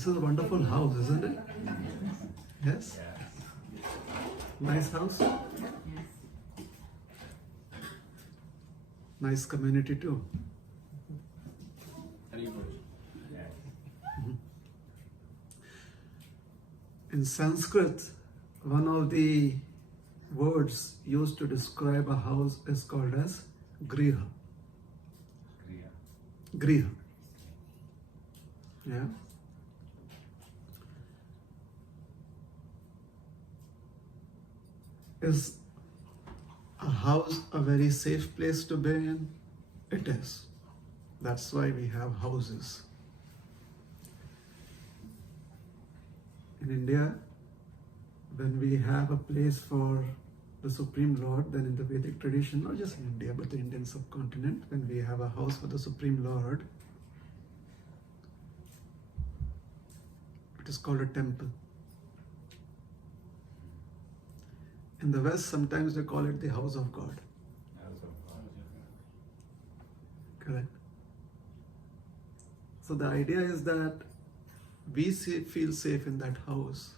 This is a wonderful house, isn't it? Yes? Nice house. Nice community too. In Sanskrit, one of the words used to describe a house is called as griha. Griha. Yeah. Is a house a very safe place to be in? It is. That's why we have houses. In India, when we have a place for the Supreme Lord, then in the Vedic tradition, not just in India, but the Indian subcontinent, when we have a house for the Supreme Lord, it is called a temple. In the West, sometimes they call it the house of God. Correct. So the idea is that we feel safe in that house,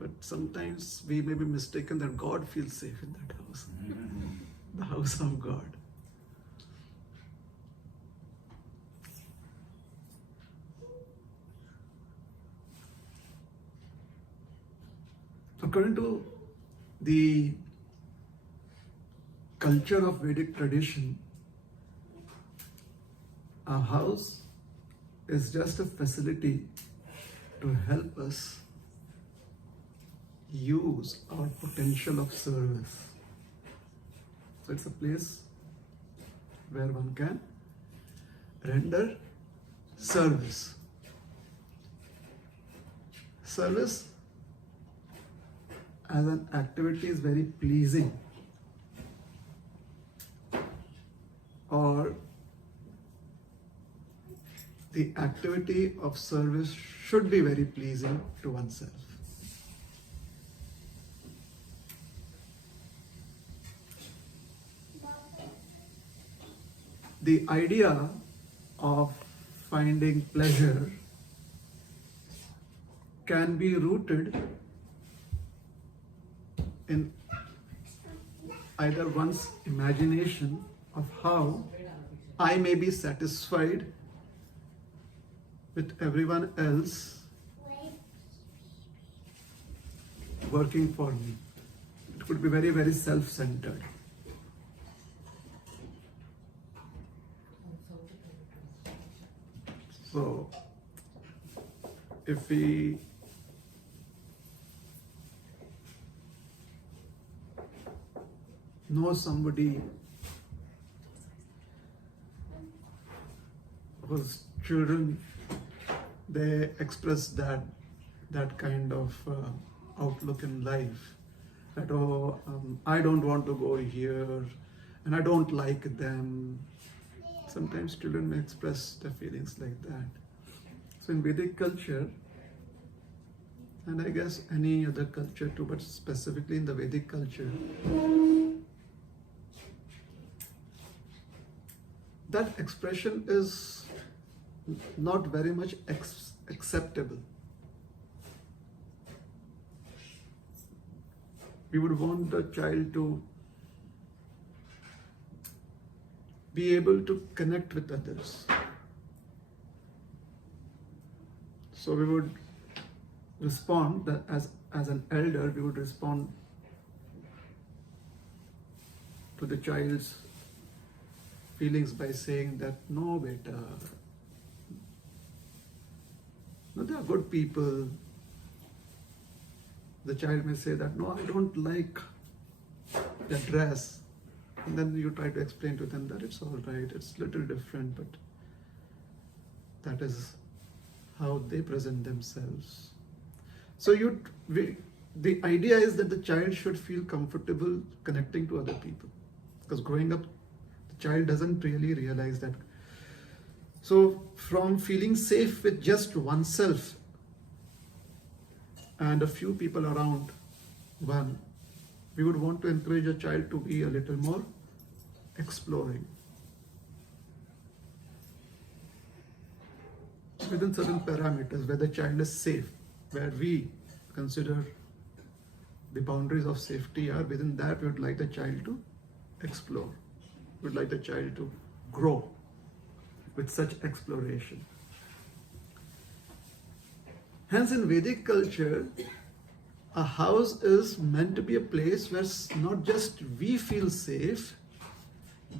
but sometimes we may be mistaken that God feels safe in that house. The house of God. According to the culture of Vedic tradition, a house is just a facility to help us use our potential of service. So it's a place where one can render service. Service as an activity is very pleasing, or the activity of service should be very pleasing to oneself. The idea of finding pleasure can be rooted in either one's imagination of how I may be satisfied with everyone else working for me. It could be very, very self-centered. So, if we know somebody whose children, they express that kind of outlook in life, that I don't want to go here and I don't like them. Sometimes children may express their feelings like that. So in Vedic culture, and I guess any other culture too, but specifically in the Vedic culture, that expression is not very much acceptable. We would want the child to be able to connect with others. So we would respond that as an elder, we would respond to the child's feelings by saying that, no, beta, no, they are good people. The child may say that, no, I don't like the dress. And then you try to explain to them that it's all right, it's a little different, but that is how they present themselves. So the idea is that the child should feel comfortable connecting to other people. Because growing up, the child doesn't really realize that. So from feeling safe with just oneself and a few people around one, we would want to encourage a child to be a little more exploring. within certain parameters where the child is safe, where we consider the boundaries of safety are within that, we would like the child to explore. We would like the child to grow with such exploration. Hence, in Vedic culture, a house is meant to be a place where not just we feel safe,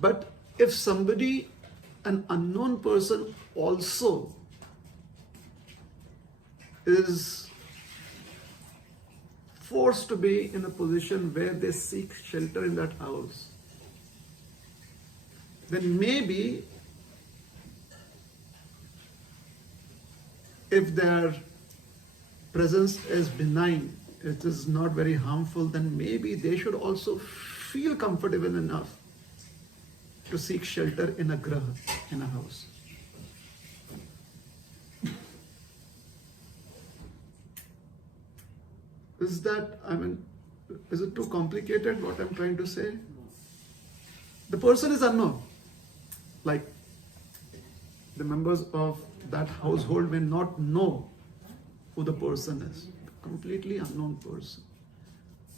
but if somebody, an unknown person, also is forced to be in a position where they seek shelter in that house, then maybe if their presence is benign, it is not very harmful, then maybe they should also feel comfortable enough to seek shelter in a graha, in a house. Is it too complicated what I'm trying to say? The person is unknown. Like, the members of that household may not know who the person is. Completely unknown person.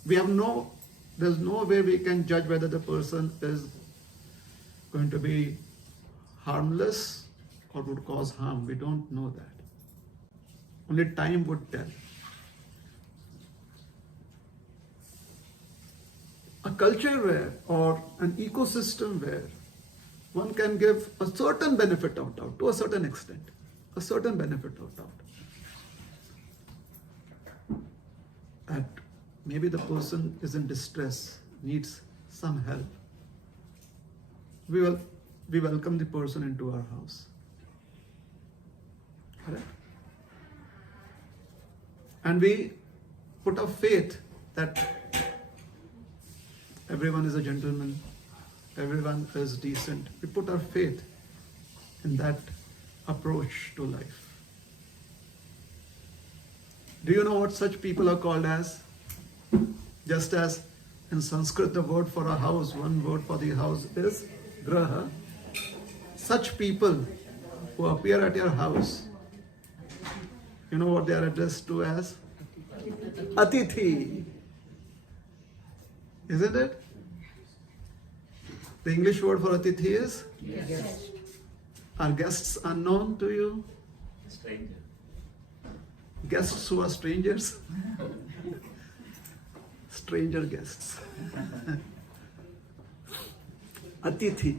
There's no way we can judge whether the person is going to be harmless or would cause harm. We don't know that. Only time would tell. A culture where, or an ecosystem where one can give a certain benefit of doubt to a certain extent, a certain benefit of doubt, that maybe the person is in distress, needs some help. We welcome the person into our house. Correct? And we put our faith that everyone is a gentleman, everyone is decent. We put our faith in that approach to life. Do you know what such people are called as? Just as in Sanskrit the word for a house, one word for the house is graha. Such people who appear at your house, you know what they are addressed to as? Atithi. Isn't it? The English word for Atithi is? Yes. Are guests unknown to you? Stranger. Guests who are strangers? Stranger guests. Atithi.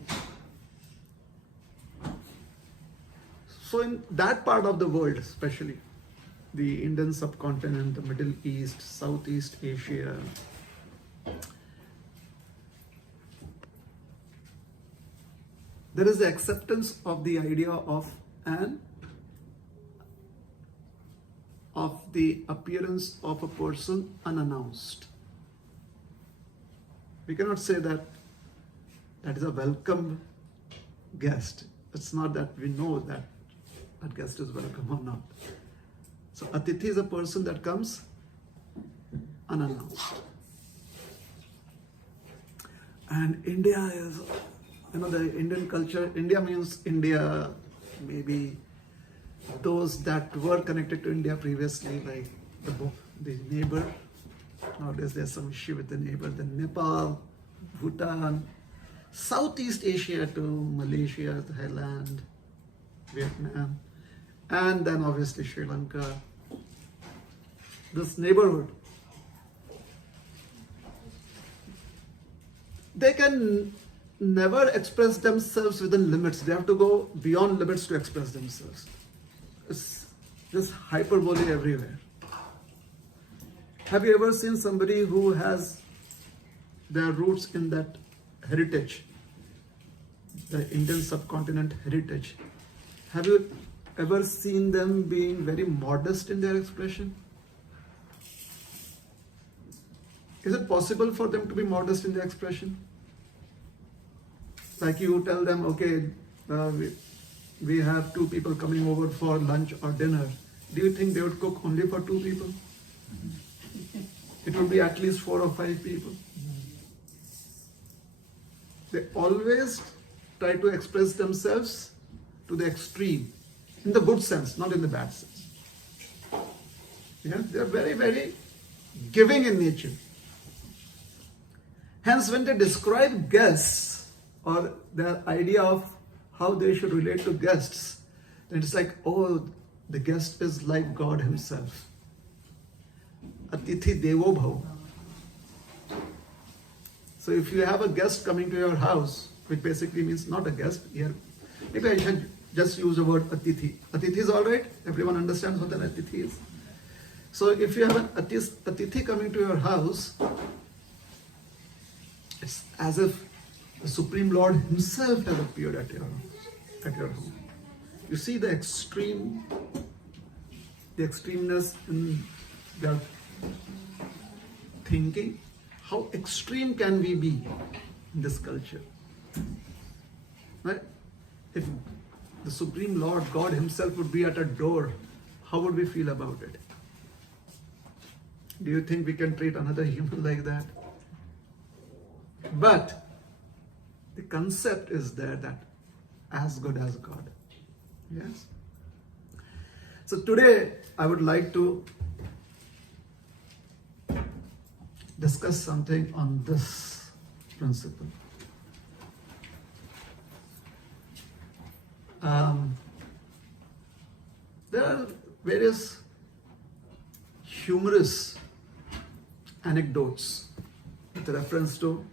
So in that part of the world, especially the Indian subcontinent, the Middle East, Southeast Asia, there is the acceptance of the idea of the appearance of a person unannounced. We cannot say that is a welcome guest. It's not that we know that guest is welcome or not. So Atithi is a person that comes unannounced. And India is, the Indian culture, India means India, maybe those that were connected to India previously, like the neighbor. Nowadays there's some issue with the neighbor, then Nepal, Bhutan, Southeast Asia to Malaysia, Thailand, Vietnam, and then obviously Sri Lanka. This neighborhood, they can never express themselves within limits. They have to go beyond limits to express themselves. It's just hyperbole everywhere. Have you ever seen somebody who has their roots in that heritage, the Indian subcontinent heritage? Have you ever seen them being very modest in their expression? Is it possible for them to be modest in their expression? Like you tell them, okay, we have 2 people coming over for lunch or dinner. Do you think they would cook only for 2 people? It would be at least 4 or 5 people. They always try to express themselves to the extreme. in the good sense, not in the bad sense. Yeah, they are very, very giving in nature. Hence, when they describe guests or their idea of how they should relate to guests, then it's like, oh, the guest is like God Himself. Atithi Devo Bhava. So if you have a guest coming to your house, which basically means not a guest here, maybe I should just use the word Atithi. Atithi is alright? Everyone understands what an Atithi is? So if you have an Atithi coming to your house, it's as if the Supreme Lord Himself has appeared at your home. You see the extremeness in their thinking. How extreme can we be in this culture? Right? If the Supreme Lord, God Himself would be at a door, how would we feel about it? Do you think we can treat another human like that? But the concept is there that as good as God. Yes? So today I would like to discuss something on this principle. There are various humorous anecdotes with reference to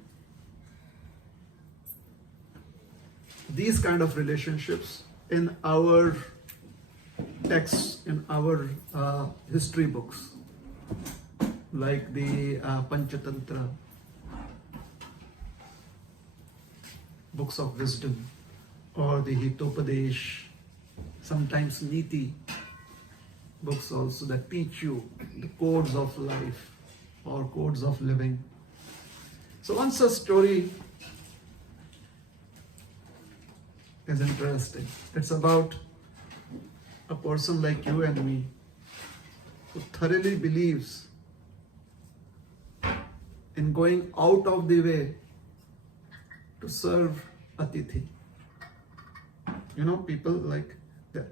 these kind of relationships in our texts, in our history books, like the Panchatantra, books of wisdom, or the Hitopadesh, sometimes Niti, books also that teach you the codes of life or codes of living. So once a story is interesting. It's about a person like you and me who thoroughly believes in going out of the way to serve Atithi. You know, people like that.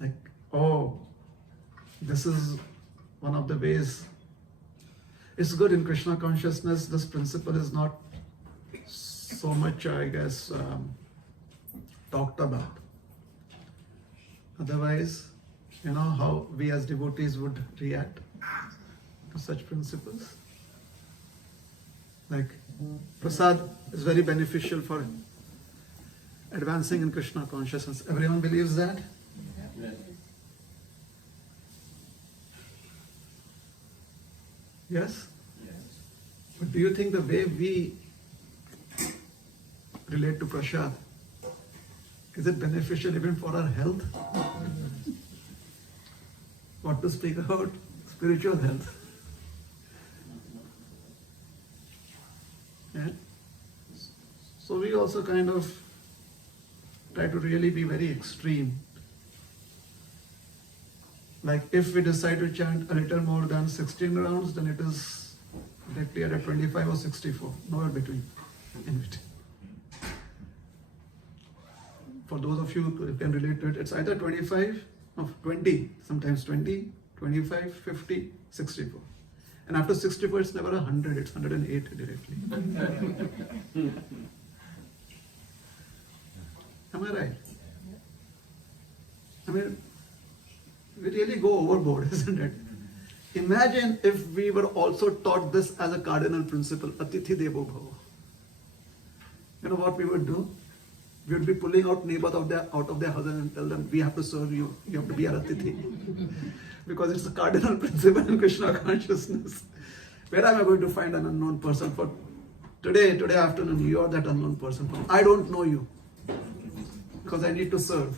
Like, oh, this is one of the ways. It's good in Krishna consciousness, this principle is not so much, I guess, talked about. Otherwise, you know how we as devotees would react to such principles. Like, prasad is very beneficial for advancing in Krishna consciousness. Everyone believes that? Yes? But do you think the way we relate to prasad, is it beneficial even for our health? What to speak about spiritual health? Yeah? So we also kind of try to really be very extreme. Like if we decide to chant a little more than 16 rounds, then it is directly at 25 or 64, nowhere between. In between. For those of you who can relate to it, it's either 25 or 20, sometimes 20, 25, 50, 64. And after 64, it's never 100, it's 108 directly. Am I right? I mean, we really go overboard, isn't it? Imagine if we were also taught this as a cardinal principle, Atithi Devo Bhava. You know what we would do? We would be pulling out neighbors out of their houses and tell them, we have to serve you, you have to be our Atithi. Because it's a cardinal principle in Krishna consciousness. Where am I going to find an unknown person for today afternoon? You are that unknown person. I don't know you because I need to serve.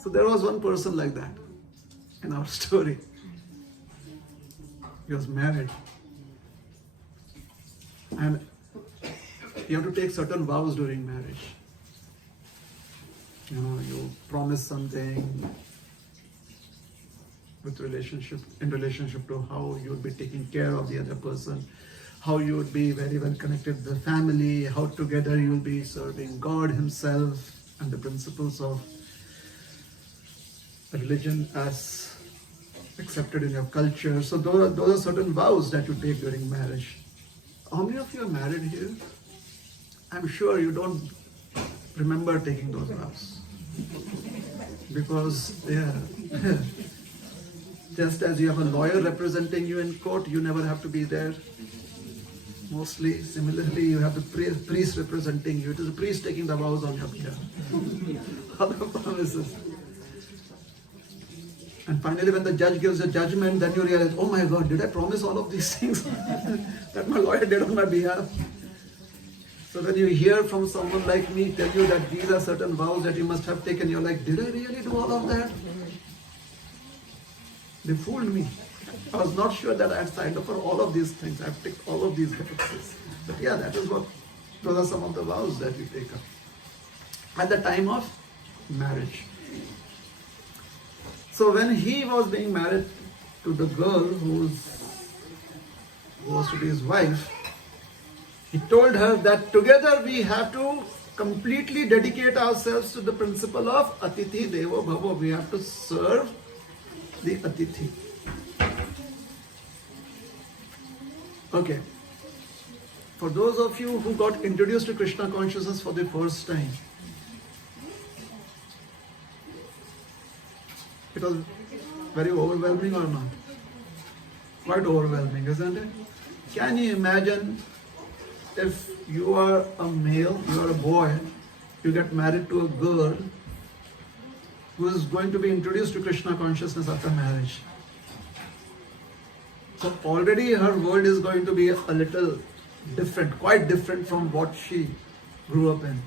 So there was one person like that in our story. He was married. And you have to take certain vows during marriage. You know, you promise something in relationship to how you will be taking care of the other person, how you would be very well connected with the family, how together you will be serving God Himself and the principles of religion as accepted in your culture. So those are certain vows that you take during marriage. How many of you are married here? I'm sure you don't remember taking those vows. Because, yeah, just as you have a lawyer representing you in court, you never have to be there. Mostly, similarly, you have the priest representing you. It is the priest taking the vows on your behalf. Other promises. And finally, when the judge gives a judgment, then you realize, oh my God, did I promise all of these things that my lawyer did on my behalf? So when you hear from someone like me tell you that these are certain vows that you must have taken, you're like, did I really do all of that? They fooled me. I was not sure that I had signed up for all of these things. I've ticked all of these boxes. But yeah, those are some of the vows that we take up at the time of marriage. So when he was being married to the girl who was to be his wife, he told her that together we have to completely dedicate ourselves to the principle of Atithi Devo Bhavo. We have to serve the Atithi. Okay. For those of you who got introduced to Krishna consciousness for the first time, it was very overwhelming or not? Quite overwhelming, isn't it? Can you imagine if you are a male, you are a boy, you get married to a girl who is going to be introduced to Krishna consciousness after marriage? So already her world is going to be a little different, quite different from what she grew up in.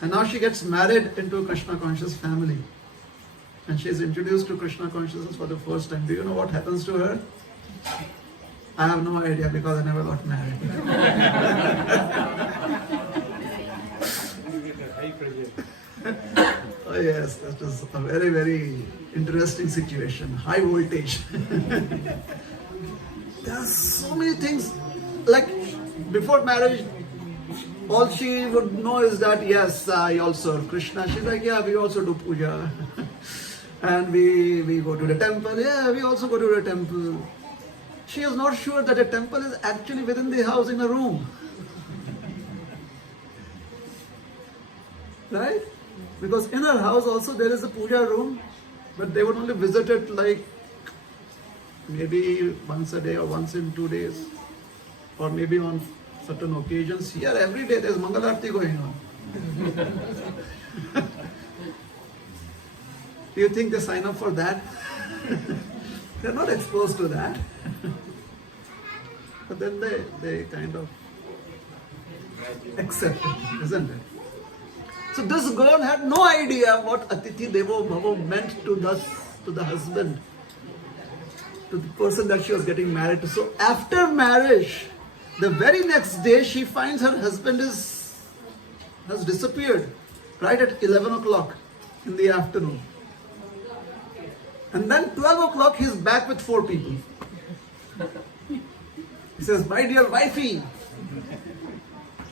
And now she gets married into a Krishna conscious family. And she is introduced to Krishna consciousness for the first time. Do you know what happens to her? I have no idea because I never got married. Oh yes, that is a very, very interesting situation. High voltage. There are so many things. Like before marriage, all she would know is that yes, I also serve Krishna. She's like, yeah, we also do puja. And we go to the temple. Yeah, we also go to the temple. She is not sure that a temple is actually within the house in a room. Right? Because in her house also there is a puja room, but they would only visit it like maybe once a day or once in 2 days. Or maybe on certain occasions. Here every day there is Mangal Aarti going on. Do you think they sign up for that? They're not exposed to that. But then they kind of accept it, isn't it? So this girl had no idea what Atithi Devo Bhavo meant to the husband, to the person that she was getting married to. So after marriage, the very next day she finds her husband has disappeared right at 11 o'clock in the afternoon. And then 12 o'clock he's back with 4 people. He says, my dear wifey,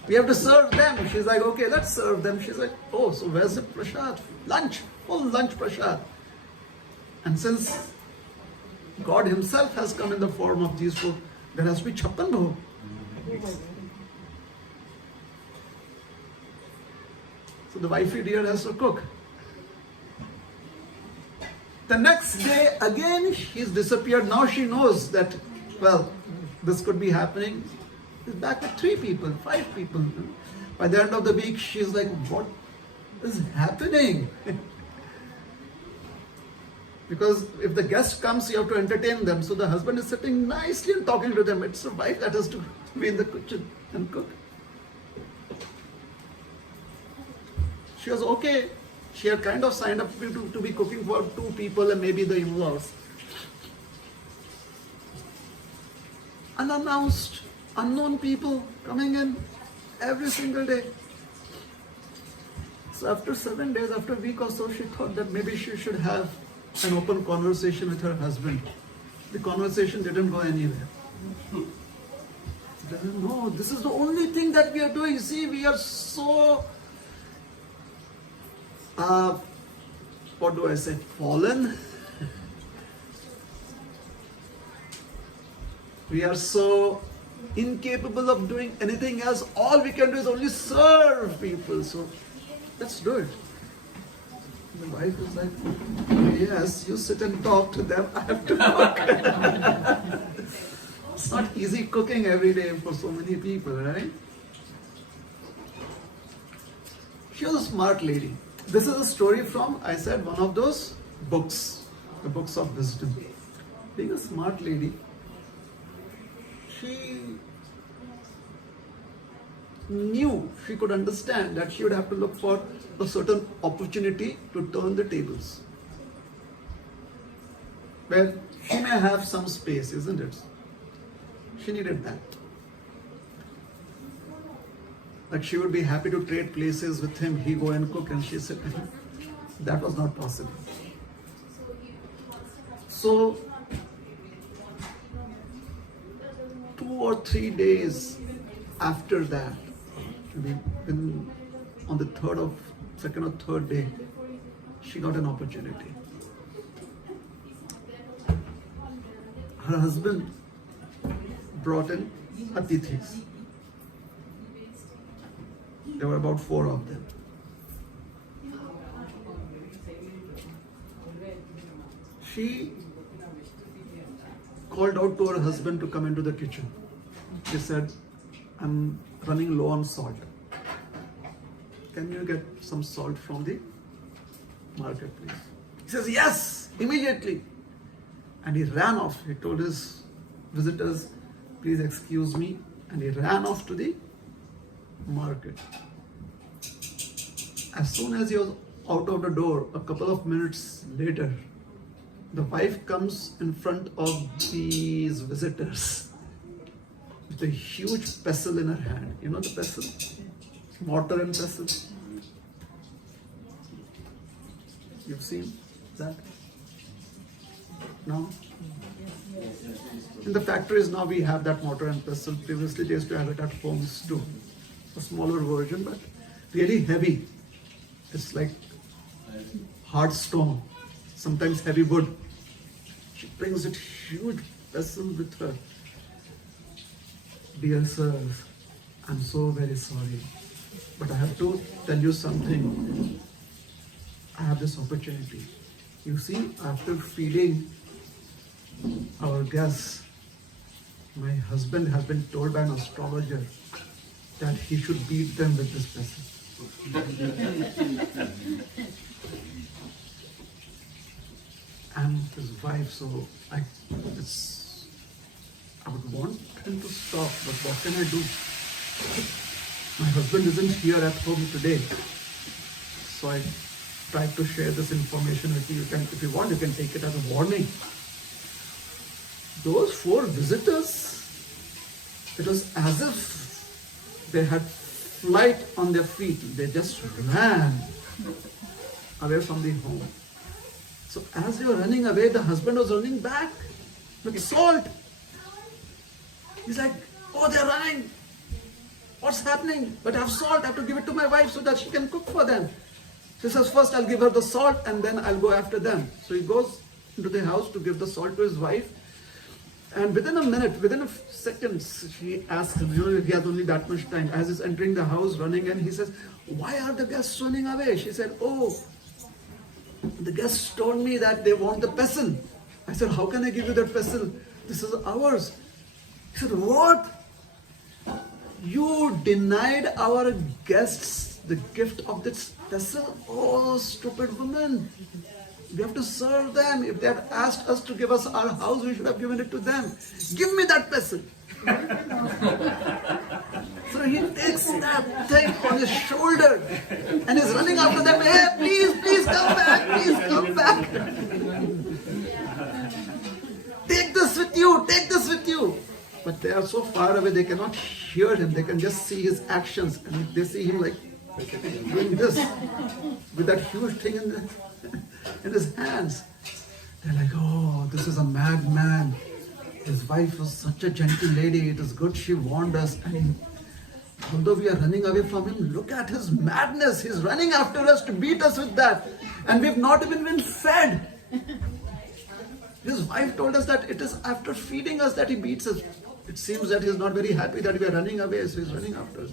we have to serve them. She's like, okay, let's serve them. She's like, oh, so where's the prasad? Lunch, full lunch prasad. And since God Himself has come in the form of these folk, there has to be chappan bhog. So the wifey dear has to cook. The next day, again, he's disappeared. Now she knows that, well, this could be happening. He's back with 3 people, 5 people. By the end of the week, she's like, what is happening? Because if the guest comes, you have to entertain them. So the husband is sitting nicely and talking to them. It's the wife that has to be in the kitchen and cook. She was okay. She had kind of signed up to be cooking for 2 people and maybe the in-laws. Unannounced, unknown people coming in every single day. So after 7 days, after a week or so, she thought that maybe she should have an open conversation with her husband. The conversation didn't go anywhere. No, this is the only thing that we are doing. See, we are so, what do I say, fallen? We are so incapable of doing anything else. All we can do is only serve people. So let's do it. The wife is like, yes, you sit and talk to them. I have to cook. It's not easy cooking every day for so many people, right? She was a smart lady. This is a story from, I said, one of those books, the books of wisdom. Being a smart lady, she knew, she could understand that she would have to look for a certain opportunity to turn the tables. Well, she may have some space, isn't it? She needed that. Like she would be happy to trade places with him, he go and cook and she said, that was not possible. So, 2 or 3 days after that, on the second or third day, she got an opportunity. Her husband brought in atithis. There were about 4 of them. She called out to her husband to come into the kitchen. She said, I'm running low on salt. Can you get some salt from the market, please? He says, yes, immediately. And he ran off. He told his visitors, please excuse me. And he ran off to the market. As soon as he was out of the door, a couple of minutes later, the wife comes in front of these visitors with a huge pestle in her hand. You know the pestle? Mortar and pestle. You've seen that? No? In the factories now we have that mortar and pestle. Previously they used to have it at homes too. A smaller version, but really heavy. It's like hard stone, sometimes heavy wood. She brings it huge pestle with her. Dear sirs, I'm so very sorry, but I have to tell you something. I have this opportunity. You see, after feeding our guests, my husband has been told by an astrologer that he should beat them with this pestle. I'm his wife, so I would want him to stop, but what can I do? My husband isn't here at home today, so I tried to share this information with you. If you want, you can take it as a warning. Those 4 visitors, it was as if they had flight on their feet. They just ran away from the home. So as they were running away, the husband was running back with salt. He's like, oh, they're running. What's happening? But I have salt. I have to give it to my wife so that she can cook for them. She says, first I'll give her the salt and then I'll go after them. So he goes into the house to give the salt to his wife. And within a minute, within a seconds, she asks him, he has only that much time. As he's entering the house, running, and he says, why are the guests running away? She said, oh, the guests told me that they want the pestle. I said, how can I give you that pestle? This is ours. He said, what? You denied our guests the gift of this pestle? Oh, stupid woman. We have to serve them. If they had asked us to give us our house, we should have given it to them. Give me that pestle. So he takes that thing on his shoulder and is running after them. Hey, please come back. Please come back. Take this with you. But they are so far away, they cannot hear him. They can just see his actions. And they see him like doing this with that huge thing in his hands. They're like, oh, this is a madman. His wife was such a gentle lady. It is good she warned us. And although we are running away from him, look at his madness. He's running after us to beat us with that. And we've not even been fed. His wife told us that it is after feeding us that he beats us. It seems that he's not very happy that we are running away, so he's running after us.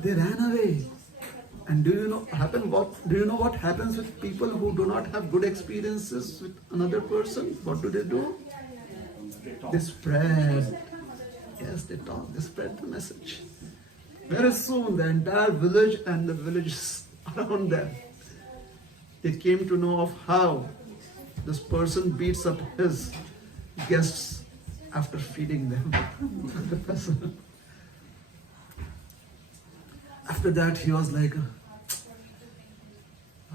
They ran away. And do you know what happens with people who do not have good experiences with another person? What do? They spread. Yes, they talk. They spread the message. Very soon, the entire village and the villages around them, they came to know of how this person beats up his guests after feeding them. After that, he was like,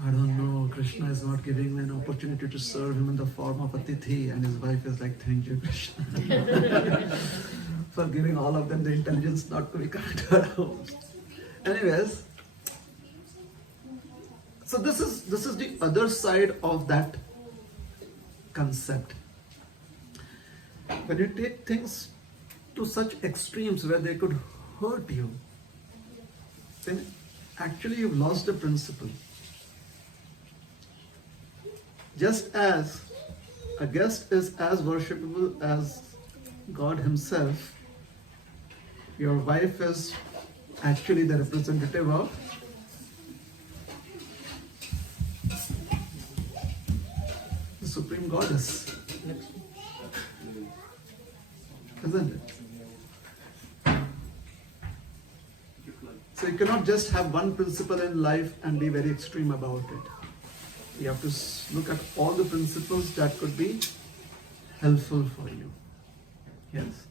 I don't know, Krishna is not giving me an opportunity to serve him in the form of a tithi. And his wife is like, thank you, Krishna, for giving all of them the intelligence not to be coming to our homes. Anyways, so this is the other side of that concept. When you take things to such extremes where they could hurt you, then actually you've lost the principle. Just as a guest is as worshipable as God himself, your wife is actually the representative of the Supreme Goddess. Isn't it? So you cannot just have one principle in life and be very extreme about it. You have to look at all the principles that could be helpful for you. Yes.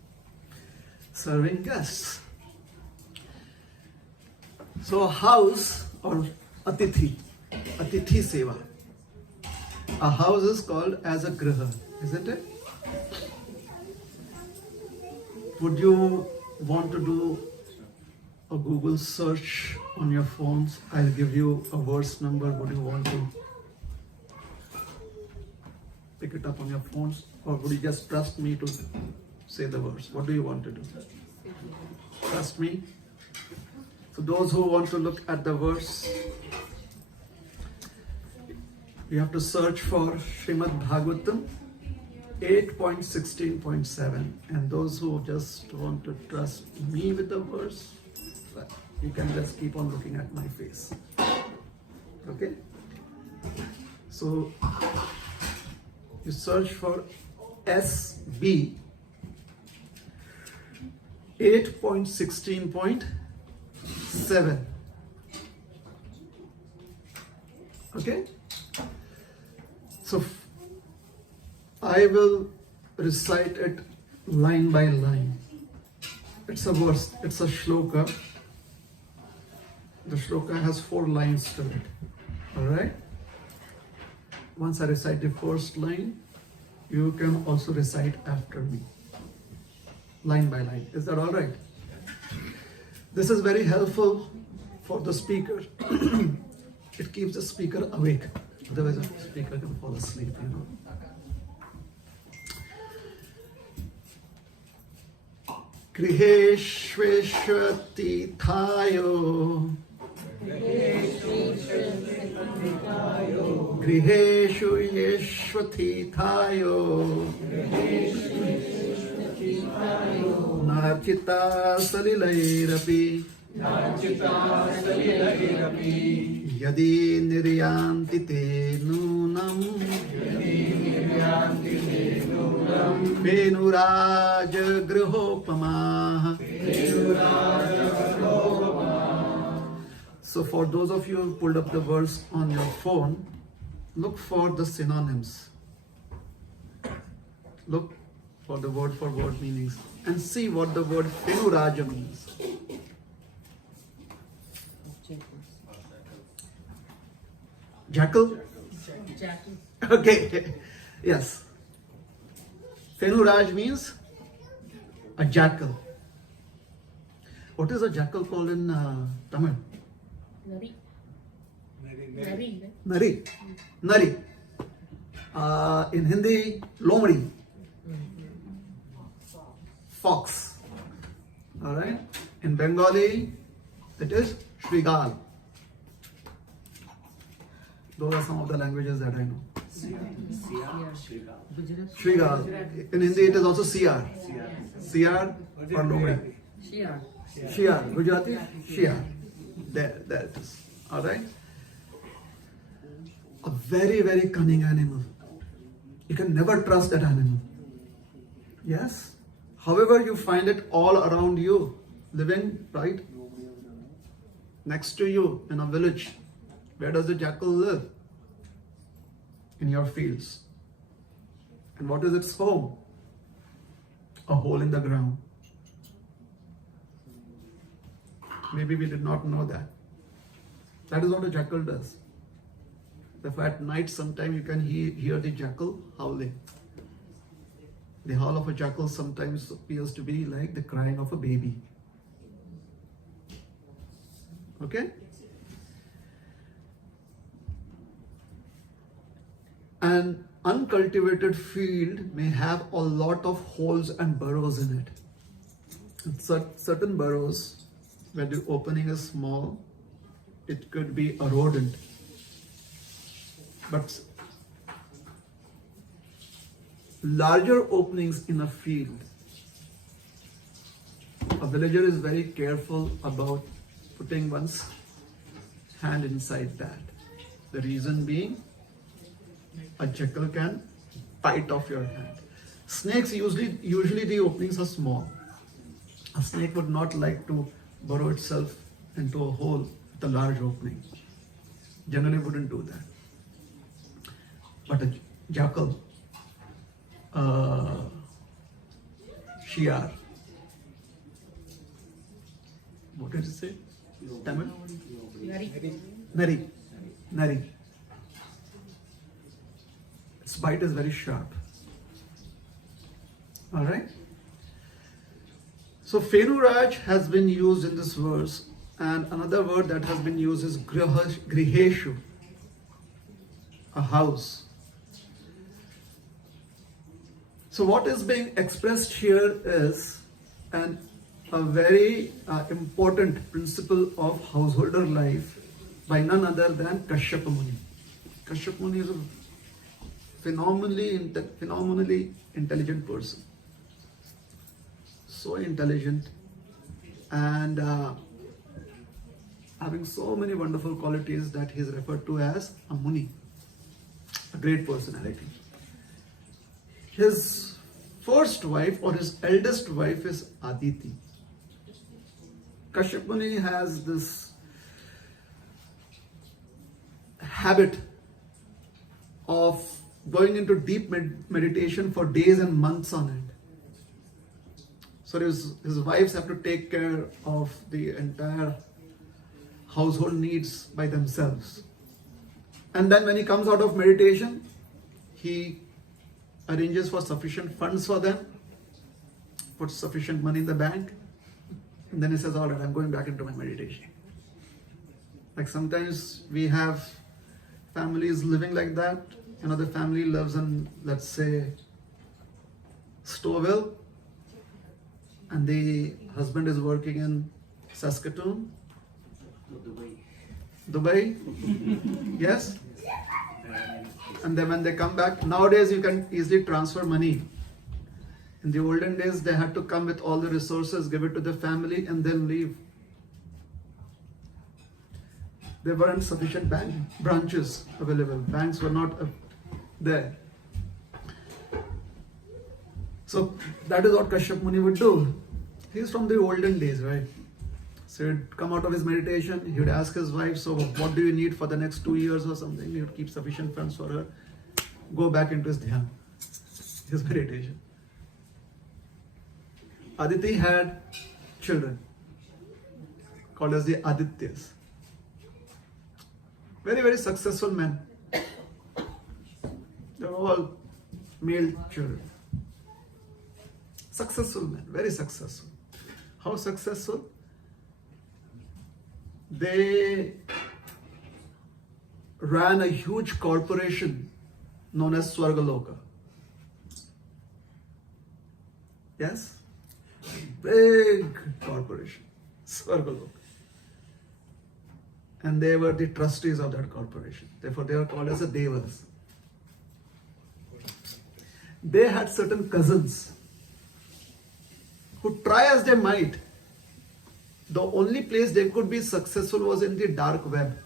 Serving guests. So a house or atithi seva. A house is called as a griha, isn't it? Would you want to do a Google search on your phones? I'll give you a verse number. Would you want to pick it up on your phones? Or would you just trust me to say the verse? What do you want to do? Trust me? So those who want to look at the verse, you have to search for Srimad Bhagavatam 8.16.7. And those who just want to trust me with the verse, you can just keep on looking at my face. Okay? So you search for SB 8.16.7. Okay? So I will recite it line by line. It's a verse, it's a shloka. The shloka has 4 lines to it. Alright? Once I recite the first line, you can also recite after me. Line by line. Is that alright? This is very helpful for the speaker. It keeps the speaker awake. Otherwise, the speaker can fall asleep, you know. Griheshveshvatithayo Griheshu yeshvatithayo Nachita salilairapi Yadi niryanti te nunam Venuraja grihopamaha. So for those of you who pulled up the verse on your phone, look for the synonyms. Look for the word for word meanings and see what the word Venuraja means. Jackal? Okay. Yes. Fenuraj means a jackal. What is a jackal called in Tamil? Nari. Nari. In Hindi, Lomri. fox. Alright? In Bengali, it is Shrigal. Those are some of the languages that I know. Shrigal. In Hindi, it is also Siar. Siar or Lomri. Shiar. Gujarati? Shiar. There it is. Alright? A very, very cunning animal. You can never trust that animal. Yes? However, you find it all around you, living right next to you in a village. Where does the jackal live? In your fields. And what is its home? A hole in the ground. Maybe we did not know that. That is what a jackal does. If at night sometime you can hear the jackal howling. The howl of a jackal sometimes appears to be like the crying of a baby. Okay? An uncultivated field may have a lot of holes and burrows in it. Certain burrows, where the opening is small, it could be a rodent. But larger openings in a field, a villager is very careful about putting one's hand inside that. The reason being, a jackal can bite off your hand. Snakes usually the openings are small. A snake would not like to burrow itself into a hole with a large opening. Generally wouldn't do that. But a jackal, Shiar. What did it say? Tamil? Nari. Its bite is very sharp. Alright? So Feruraj has been used in this verse, and another word that has been used is griheshu, a house. So what is being expressed here is a very important principle of householder life by none other than Kashyapa Muni. Kashyapa Muni is a phenomenally intelligent person. So intelligent and having so many wonderful qualities that he is referred to as a Muni, a great personality. His first wife or his eldest wife is Aditi. Kashyap Muni has this habit of going into deep meditation for days and months on end. So his wives have to take care of the entire household needs by themselves. And then when he comes out of meditation, he arranges for sufficient funds for them, puts sufficient money in the bank, and then he says, all right, I'm going back into my meditation. Like sometimes we have families living like that. The family lives in, let's say, Stouffville, and the husband is working in Saskatoon, Dubai, yes? And then when they come back, nowadays you can easily transfer money. In the olden days, they had to come with all the resources, give it to the family, and then leave. There weren't sufficient bank branches available. Banks were not there. So that is what Kashyap Muni would do. He's from the olden days, right? So he'd come out of his meditation, he would ask his wife, so what do you need for the next 2 years or something? He would keep sufficient funds for her, go back into his dhyan, his meditation. Aditi had children called as the Adityas. Very, very successful men. They were all male children. Successful men, very successful. How successful? They ran a huge corporation known as Swargaloka. Yes? big corporation, Svargalok. And they were the trustees of that corporation. Therefore, they were called as the Devas. They had certain cousins who try as they might. The only place they could be successful was in the dark web.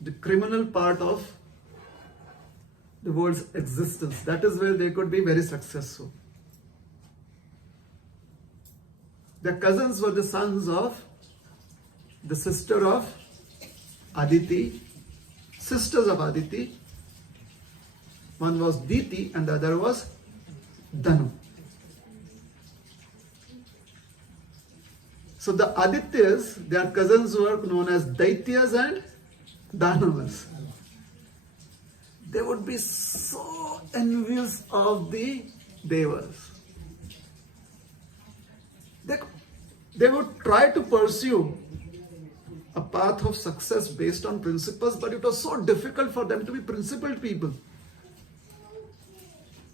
The criminal part of the world's existence. That is where they could be very successful. Their cousins were the sons of the sister of Aditi, sisters of Aditi. One was Diti and the other was Danu. So the Adityas, their cousins were known as Daityas and Danavas. They would be so envious of the Devas. They would try to pursue a path of success based on principles, but it was so difficult for them to be principled people.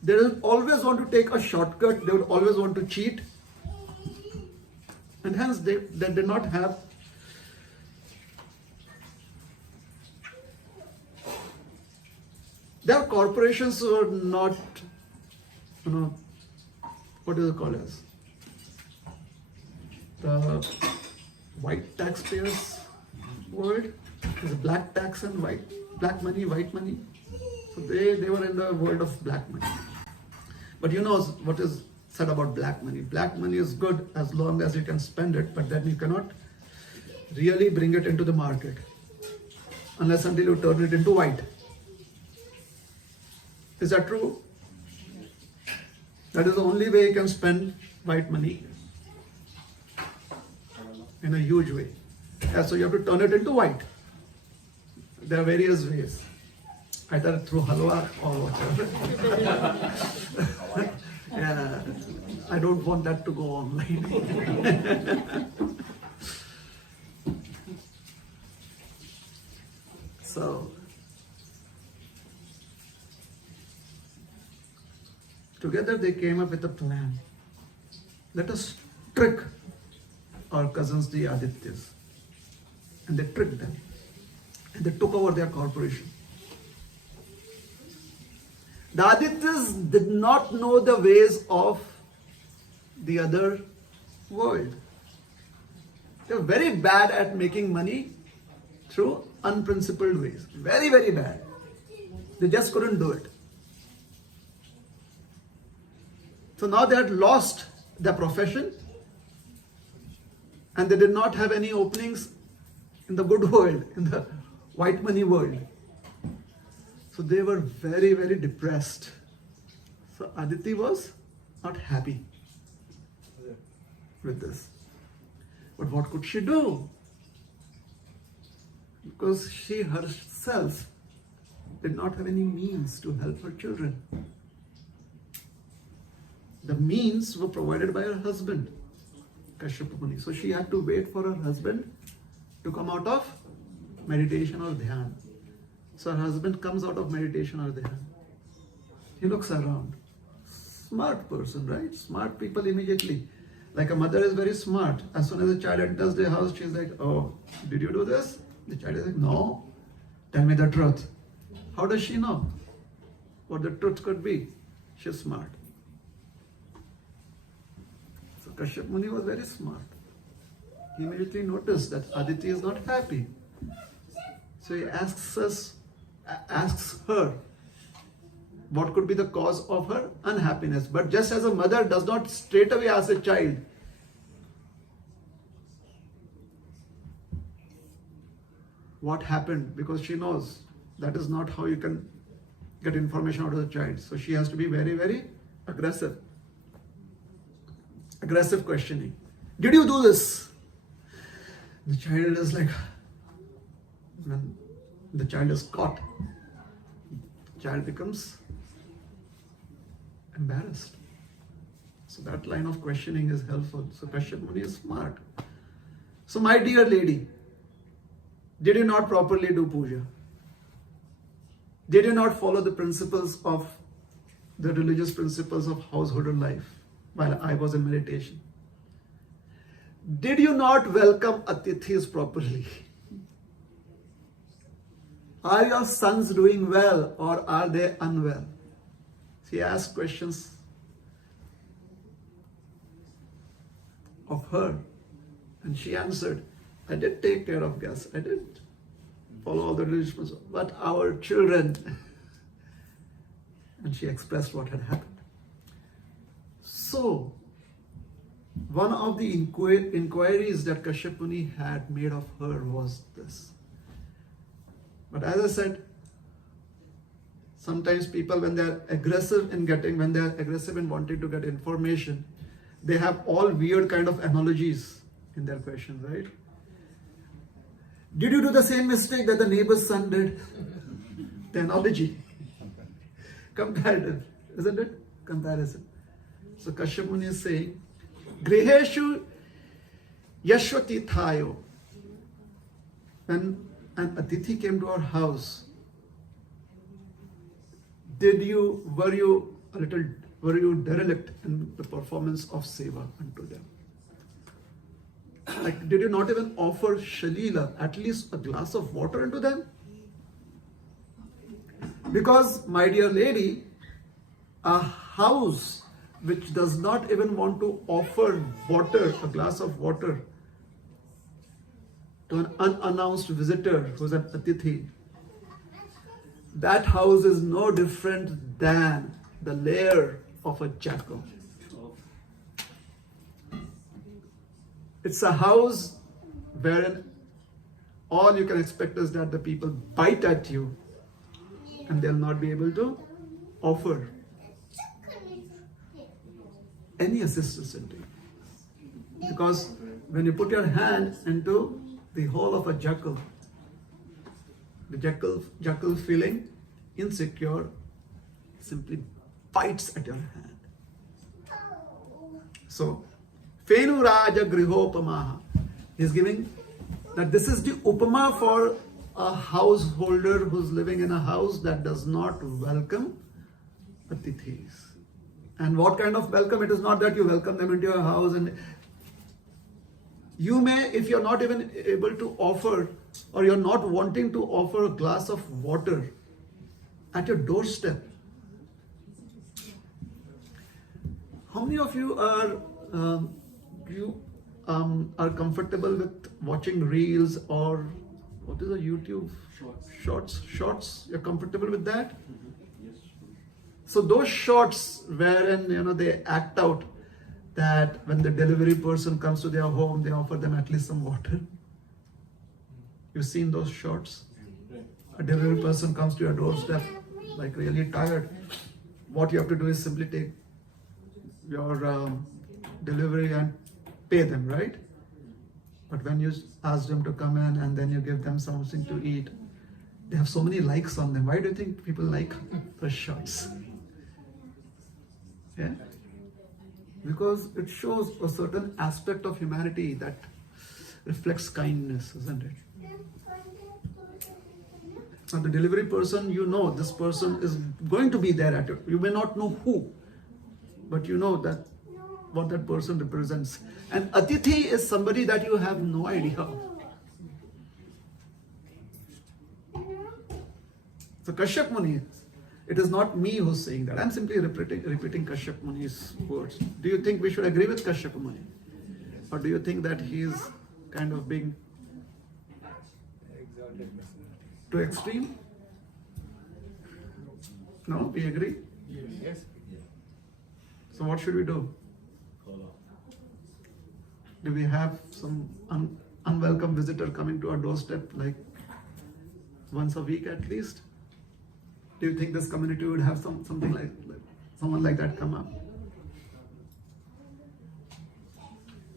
They would always want to take a shortcut, they would always want to cheat, and hence they did not have their corporations were not, what is it called as? The white taxpayers world. There's black tax and black money, white money. So they were in the world of black money. But you know what is said about black money. Black money is good as long as you can spend it, but then you cannot really bring it into the market unless until you turn it into white. Is that true? That is the only way you can spend white money in a huge way. Yeah, so you have to turn it into white. There are various ways, either through halwa or whatever. Yeah, I don't want that to go online. So, together they came up with a plan. Let us trick our cousins, the Adityas. And they tricked them. And they took over their corporation. The Adityas did not know the ways of the other world. They were very bad at making money through unprincipled ways. Very, very bad. They just couldn't do it. So now they had lost their profession and they did not have any openings in the good world, in the white money world. So they were very, very depressed. So Aditi was not happy with this. But what could she do? Because she herself did not have any means to help her children. The means were provided by her husband, Kashyapa Muni. So she had to wait for her husband to come out of meditation or dhyan. So her husband comes out of meditation or dhyan. He looks around. Smart person, right? Smart people immediately. Like a mother is very smart. As soon as a child enters the house, she's like, oh, did you do this? The child is like, no. Tell me the truth. How does she know what the truth could be? She's smart. So Kashyapa Muni was very smart. He immediately noticed that Aditi is not happy. So he asks her what could be the cause of her unhappiness. But just as a mother does not straight away ask a child, what happened, because she knows that is not how you can get information out of the child. So she has to be very, very aggressive. Aggressive questioning. Did you do this? The child is like, when the child is caught, the child becomes embarrassed. So that line of questioning is helpful. So Kashyapa Muni is smart. So my dear lady, did you not properly do puja? Did you not follow the principles of the religious principles of household life while I was in meditation. Did you not welcome Atithis properly? Are your sons doing well or are they unwell? She asked questions of her and she answered, I did take care of guests. I did follow all the religious principles. But our children, and she expressed what had happened. So, one of the inquiries that Kashyap Muni had made of her was this. But as I said, sometimes people when they are aggressive in wanting to get information, they have all weird kind of analogies in their questions, right? Did you do the same mistake that the neighbor's son did? The analogy. Comparative, isn't it? Comparison. So Kashyap Muni is saying, Griheshu Yashwatithayo. When an Atithi came to our house, were you derelict in the performance of seva unto them? Like, did you not even offer Shalila, at least a glass of water unto them? Because, my dear lady, a house which does not even want to offer water, a glass of water, to an unannounced visitor who's an Atithi, that house is no different than the lair of a jackal. It's a house wherein all you can expect is that the people bite at you and they'll not be able to offer any assistance into you. Because when you put your hand into the hole of a jackal, the jackal feeling insecure simply bites at your hand. So, Fenu Raja Grihopamaha is giving that this is the upama for a householder who's living in a house that does not welcome Atithis. And what kind of welcome? It is not that you welcome them into your house and you may, if you're not even able to offer or you're not wanting to offer a glass of water at your doorstep. How many of you are comfortable with watching reels or what is a YouTube? Shorts. You're comfortable with that? Yes. So those shorts wherein they act out that when the delivery person comes to their home, they offer them at least some water. You've seen those shorts? A delivery person comes to your doorstep like really tired. What you have to do is simply take your delivery and pay them, right? But when you ask them to come in and then you give them something to eat, they have so many likes on them. Why do you think people like the shorts? Yeah? Because it shows a certain aspect of humanity that reflects kindness, isn't it? Now the delivery person, this person is going to be there at it. You may not know who, but you know that what that person represents. And Atithi is somebody that you have no idea of. So Kashyap Muni, it is not me who's saying that. I'm simply repeating Kashyap Muni's words. Do you think we should agree with Kashyap Muni? Or do you think that he's kind of being too extreme? No, we agree? Yes. So what should we do? Do we have some unwelcome visitor coming to our doorstep like once a week at least? Do you think this community would have something like someone like that come up?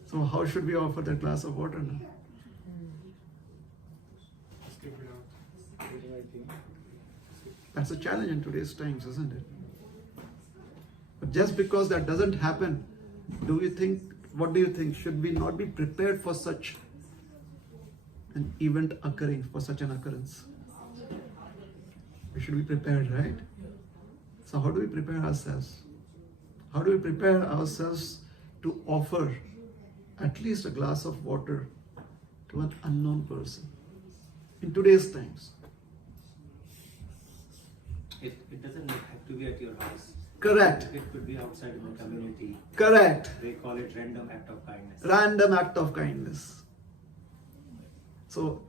So how should we offer that glass of water now? That's a challenge in today's times, isn't it? But just because that doesn't happen, what do you think? Should we not be prepared for such an event occurring, for such an occurrence? We should be prepared, right? So how do we prepare ourselves? How do we prepare ourselves to offer at least a glass of water to an unknown person in today's times? It doesn't have to be at your house. Correct. It could be outside in the community. Correct. They call it random act of kindness. Random act of kindness. So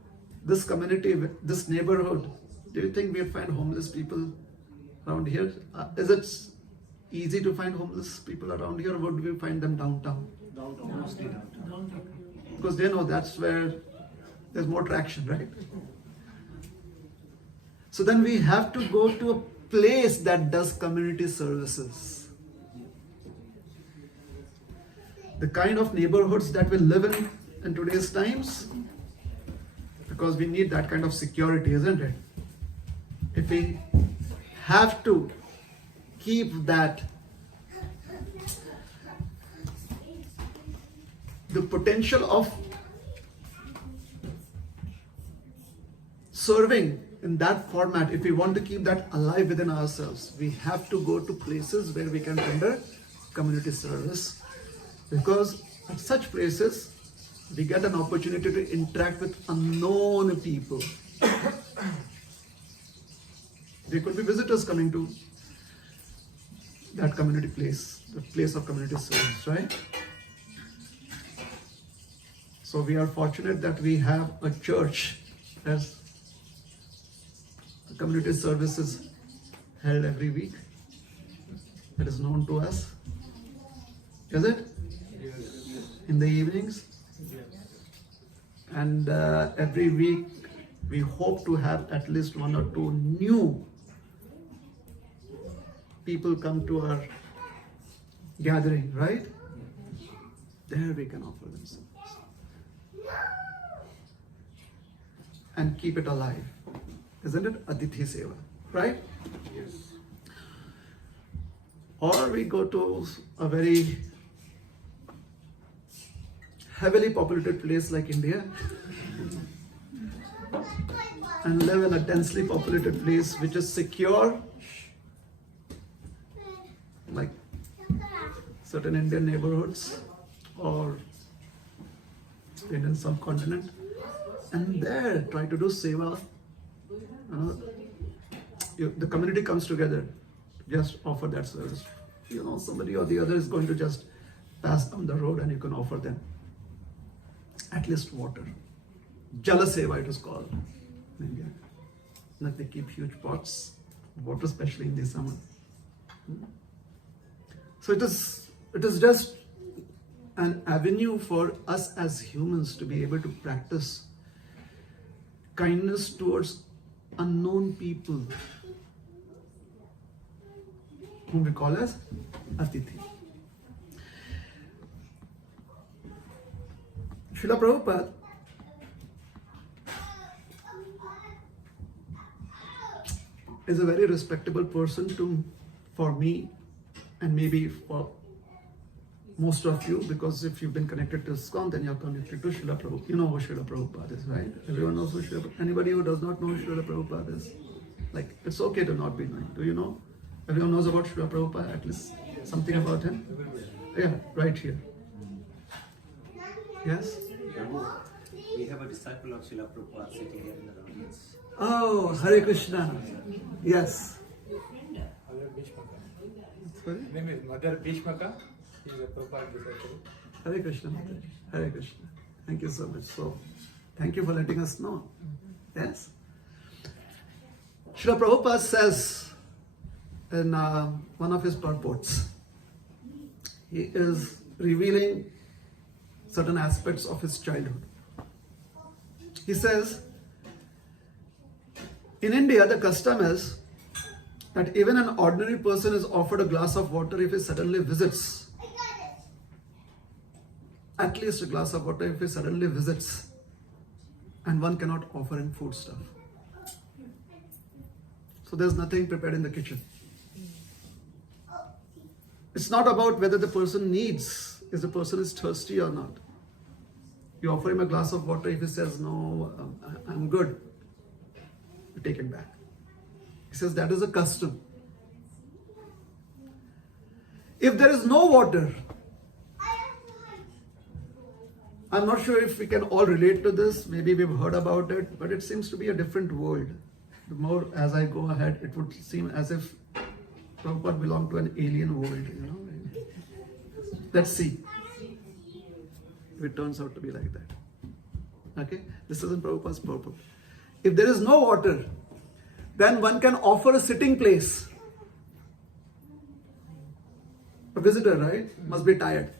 this community, this neighborhood, do you think we'll find homeless people around here? Is it easy to find homeless people around here, or would we find them downtown? Downtown, mostly downtown. Because they know that's where there's more traction, right? So then we have to go to a place that does community services. The kind of neighborhoods that we live in today's times, because we need that kind of security, isn't it? If we have to keep that, the potential of serving in that format, if we want to keep that alive within ourselves, we have to go to places where we can render community service, because at such places we get an opportunity to interact with unknown people. There could be visitors coming to that community place, the place of community service, right? So we are fortunate that we have a church as community services held every week. That is known to us. Is it? Yes. In the evenings? Yes. And every week we hope to have at least 1 or 2 new people come to our gathering, right? There we can offer them service and keep it alive. Isn't it? Atithi Seva, right? Yes. Or we go to a very heavily populated place like India and live in a densely populated place which is secure, like certain Indian neighborhoods or Indian subcontinent, and there try to do seva. The community comes together, just offer that service. Somebody or the other is going to just pass down the road and you can offer them at least water. Jala seva it is called in India. Like they keep huge pots of water, especially in the summer. So it is just an avenue for us as humans to be able to practice kindness towards unknown people whom we call as Atithi. Srila Prabhupada is a very respectable person for me and maybe for most of you, because if you've been connected to ISKCON, then you're connected to Srila Prabhupada. You know who Srila Prabhupada is, right? Everyone knows who Srila Prabhupada is. Anybody who does not know who Srila Prabhupada is, like, it's okay to not be knowing. Do you know? Everyone knows about Srila Prabhupada, at least something about him? Yeah, right here. Yes? We have a disciple of Srila Prabhupada sitting here in the audience. Oh, Hare Krishna. Yes. Mother Bhishmaka. Sorry? Name is Mother Bhishmaka. She is a Prabhupada disciple. Hare Krishna, Mataji. Hare Krishna. Thank you so much. So, thank you for letting us know. Yes? Srila Prabhupada says in one of his purports, he is revealing certain aspects of his childhood. He says, in India, the custom is that even an ordinary person is offered a glass of water if he suddenly visits. At least a glass of water if he suddenly visits, and one cannot offer him food stuff. So there's nothing prepared in the kitchen. It's not about whether the person needs, if the person is thirsty or not. You offer him a glass of water, if he says, no, I'm good, you take it back. He says that is a custom. If there is no water, I'm not sure if we can all relate to this. Maybe we've heard about it, but it seems to be a different world. The more as I go ahead, it would seem as if Prabhupada belonged to an alien world, you know. Let's see if it turns out to be like that. Okay? This isn't Prabhupada's purpose. If there is no water, then one can offer a sitting place. A visitor, right? Must be tired.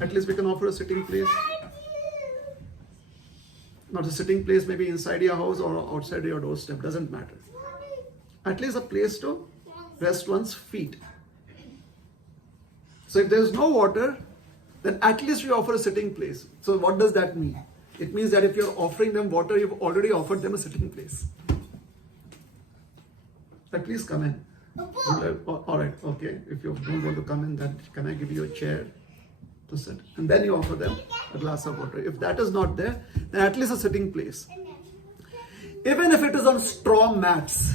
At least we can offer a sitting place. Not a sitting place, maybe inside your house or outside your doorstep, doesn't matter. At least a place to rest one's feet. So if there is no water, then at least we offer a sitting place. So what does that mean? It means that if you're offering them water, you've already offered them a sitting place. At least come in. All right, okay. If you don't want to come in, then can I give you a chair to sit? And then you offer them a glass of water. If that is not there, then at least a sitting place. Even if it is on straw mats.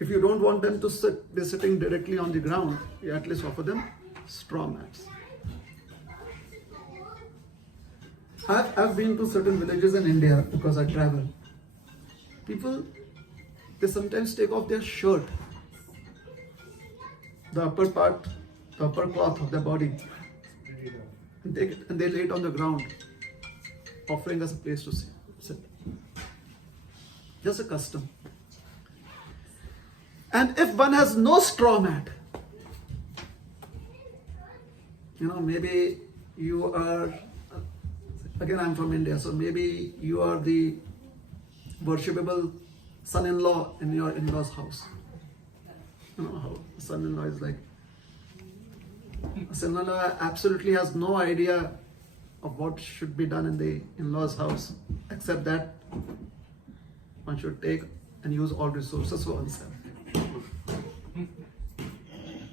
If you don't want them to be sitting directly on the ground, you at least offer them straw mats. I've been to certain villages in India because I travel. People, they sometimes take off their shirt, the upper part, the upper cloth of their body, and they lay it on the ground, offering us a place to sit. Just a custom. And if one has no straw mat, maybe you are, again I'm from India, so maybe you are the worshipable son-in-law in your in-law's house. You know how son-in-law is like. A son-in-law absolutely has no idea of what should be done in the in-law's house, except that one should take and use all resources for oneself.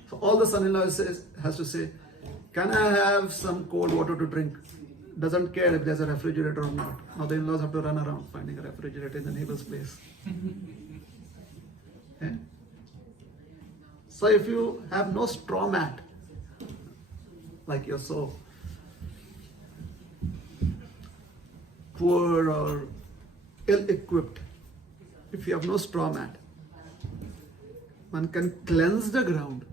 So all the son-in-law has to say, can I have some cold water to drink? Doesn't care if there's a refrigerator or not. Now the in-laws have to run around finding a refrigerator in the neighbor's place. Okay? So if you have no straw mat, like you're so poor or ill-equipped, if you have no straw mat, one can cleanse the ground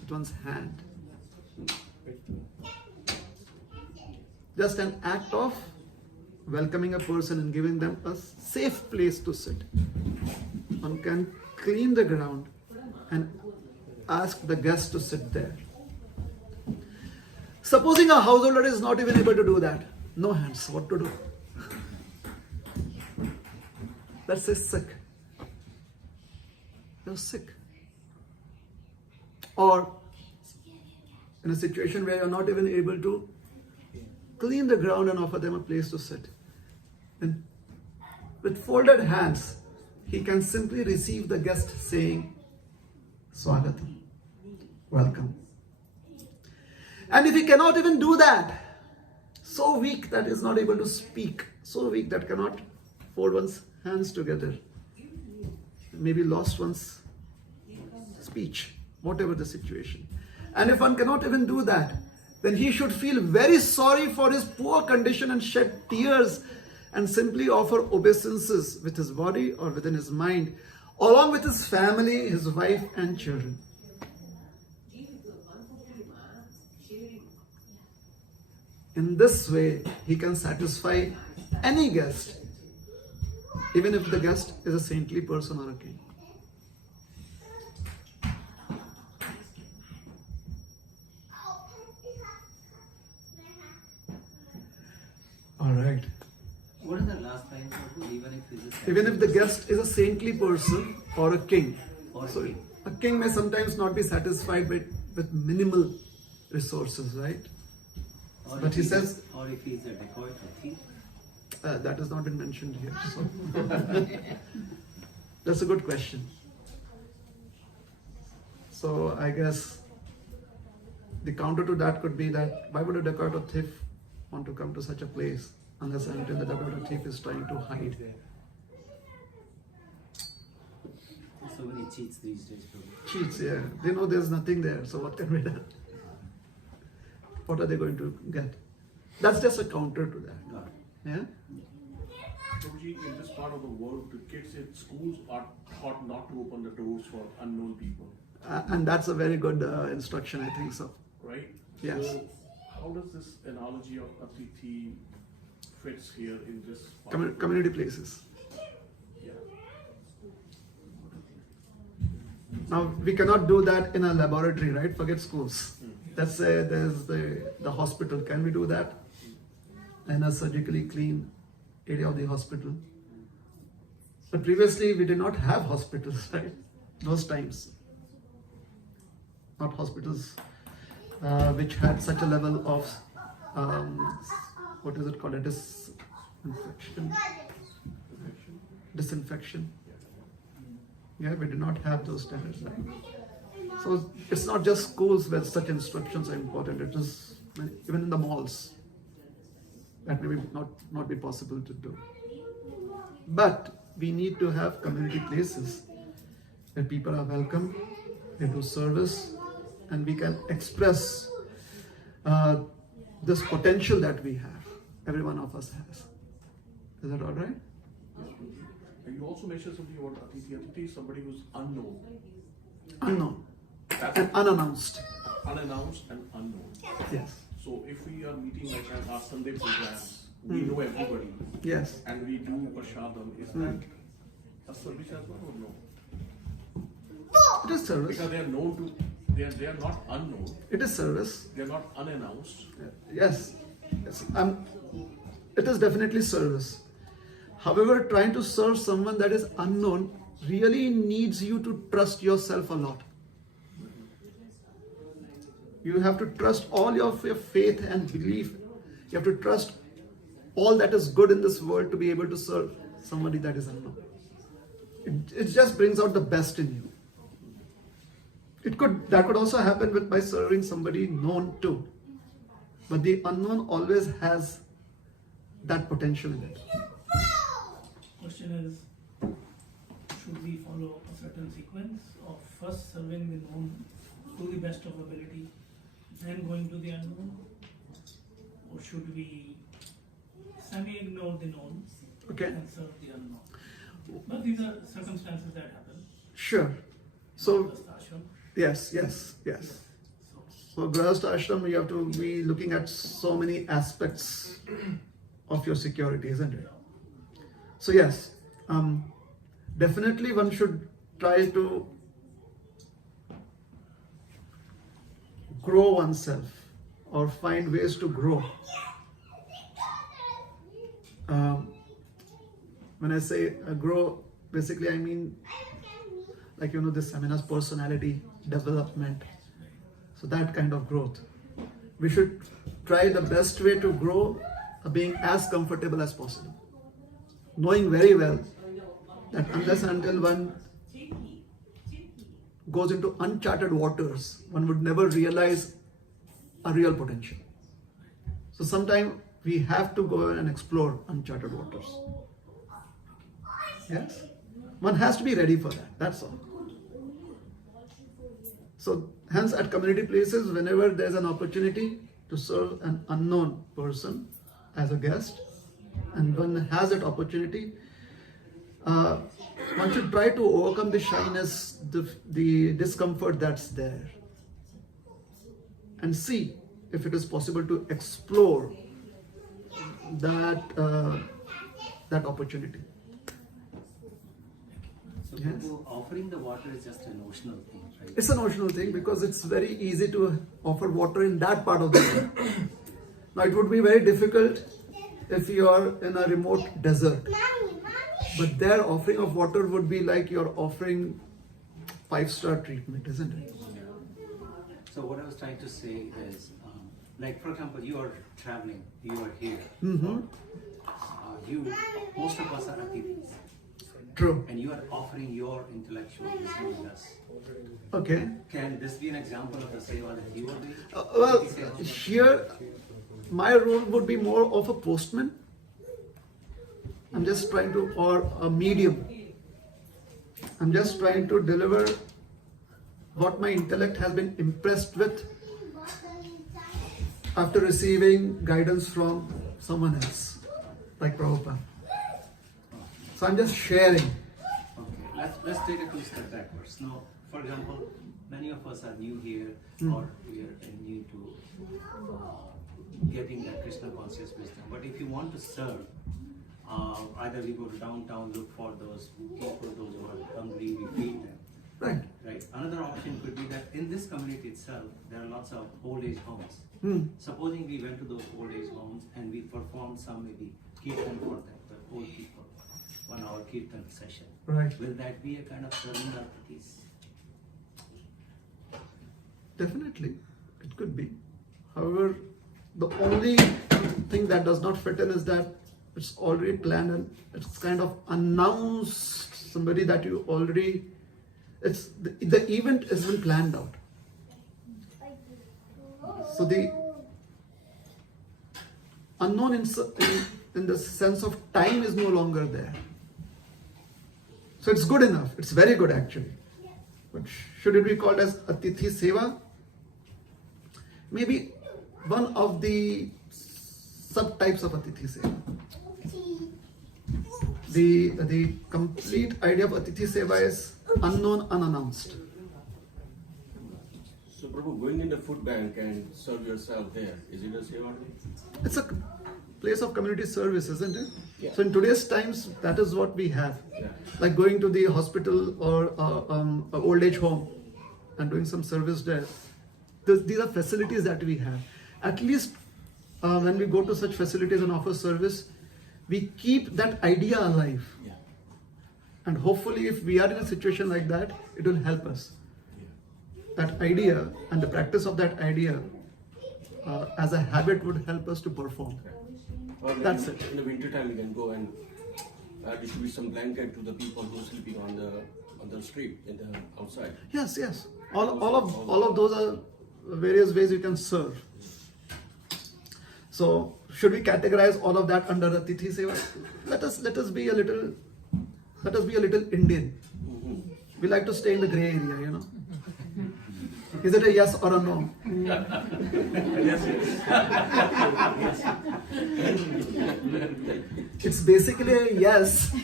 with one's hand. Just an act of welcoming a person and giving them a safe place to sit. One can clean the ground and ask the guest to sit there. Supposing a householder is not even able to do that, no hands, what to do? Let's say sick. You're sick. Or in a situation where you're not even able to clean the ground and offer them a place to sit. And with folded hands, he can simply receive the guest saying, Swagatam, welcome. And if he cannot even do that, so weak that is not able to speak, so weak that cannot fold one's hands together, maybe lost one's speech, whatever the situation. And if one cannot even do that, then he should feel very sorry for his poor condition and shed tears and simply offer obeisances with his body or within his mind, along with his family, his wife and children. In this way, he can satisfy any guest, even if the guest is a saintly person or a king. All right. What is the last line? Even if the guest is a saintly person or a king. So a king may sometimes not be satisfied with minimal resources, right? Or but he says, or if he's a dacoit or thief. That has not been mentioned here. So. That's a good question. So I guess the counter to that could be that why would a dacoit or thief want to come to such a place unless and until the dacoit or thief is trying to hide? So So many cheats these days, Prabhu. Cheats, yeah. They know there's nothing there, so what can be done? What are they going to get? That's just a counter to that. Got it. Yeah? Prabhuji, in this part of the world, the kids in schools are taught not to open the doors for unknown people, And that's a very good instruction, I think so. right? Yes. So, how does this analogy of Atithi fits here in this part? Community places. Yeah. Now, we cannot do that in a laboratory, right? Forget schools. Let's say there's the hospital. Can we do that? In a surgically clean area of the hospital. But previously, we did not have hospitals, right? Those times. Not hospitals which had such a level of, what is it called? A disinfection. Yeah, we did not have those standards. Right? So it's not just schools where such instructions are important. It is even in the malls. That may not be possible to do. But we need to have community places where people are welcome, they do service, and we can express this potential that we have. Every one of us has. Is that all right? And you also mentioned something about Atithi. Atithi is somebody who's unknown. Unknown That's and unannounced. unannounced and unknown. Yes. So if we are meeting like at our Sunday programs, we know everybody, Yes. and we do Prashadam, is that a service as well or no? It is service. Because they are known to, they are not unknown, It is service. they are not unannounced. Yes. Yes. It is definitely service. However, trying to serve someone that is unknown really needs you to trust yourself a lot. You have to trust all your faith and belief. You have to trust all that is good in this world to be able to serve somebody that is unknown. It just brings out the best in you. That could also happen by serving somebody known too. But the unknown always has that potential in it. Question is, should we follow a certain sequence of first serving the known to the best of ability, then going to the unknown? Or should we semi-ignore the known Okay. and serve the unknown? But these are circumstances that happen. Sure. So, First ashram. yes. So, Grahastha Ashram, you have to be looking at so many aspects of your security, isn't it? So, yes, definitely one should try to grow oneself or find ways to grow. When I say grow, basically I mean like this seminar's personality development. So that kind of growth. We should try the best way to grow being as comfortable as possible. Knowing very well that unless and until one goes into uncharted waters, one would never realize a real potential. So sometime we have to go and explore uncharted waters. Yes? One has to be ready for that, that's all. So hence at community places, whenever there's an opportunity to serve an unknown person as a guest, and one has that opportunity, one should try to overcome the shyness, the discomfort that's there, and see if it is possible to explore that opportunity. So Yes. Prabhu, offering the water is just a notional thing, right? It's a notional thing because it's very easy to offer water in that part of the world. Now it would be very difficult if you are in a remote desert. But their offering of water would be like you're offering 5-star treatment, isn't it? So what I was trying to say is, like for example, you are traveling, you are here. Mm-hmm. Most of us are Atithis. True. And you are offering your intellectual wisdom with us. Okay. Can this be an example of the seva that you are doing? Well, here my role would be more of a postman. I'm just trying to, or a medium. I'm just trying to deliver what my intellect has been impressed with after receiving guidance from someone else, like Prabhupada. So I'm just sharing. Okay, let's take a 2 step backwards. Now, for example, many of us are new here, or we are new to getting that Krishna conscious wisdom. But if you want to serve, either we go to downtown, look for those people, those who are hungry, we feed them. Right. Right. Another option could be that in this community itself, there are lots of old age homes. Supposing we went to those old age homes and we performed some maybe kirtan for them, the old people, 1 hour kirtan session. Right. Will that be a kind of serving our atitis? Definitely, it could be. However, the only thing that does not fit in is that it's already planned and it's kind of announced somebody that you already. It's the event has been planned out. So the unknown in the sense of time is no longer there. So it's good enough. It's very good actually. But should it be called as Atithi Seva? Maybe one of the subtypes of Atithi Seva. The complete idea of Atithi Seva is unknown, unannounced. So, Prabhu, going in the food bank and serve yourself there, is it a seva? It's a place of community service, isn't it? Yeah. So in today's times, that is what we have. Yeah. Like going to the hospital or a old age home and doing some service there. These are facilities that we have. At least when we go to such facilities and offer service, we keep that idea alive. Yeah. And hopefully if we are in a situation like that, it will help us. That idea and the practice of that idea as a habit would help us to perform. Or That's maybe it. in the winter time, we can go and distribute some blanket to the people who are sleeping on the street, outside. Yes, yes. All of those are various ways you can serve. So should we categorize all of that under Atithi Seva? Let us be a little Indian. We like to stay in the gray area, you know. Is it a yes or a no? It's basically a yes,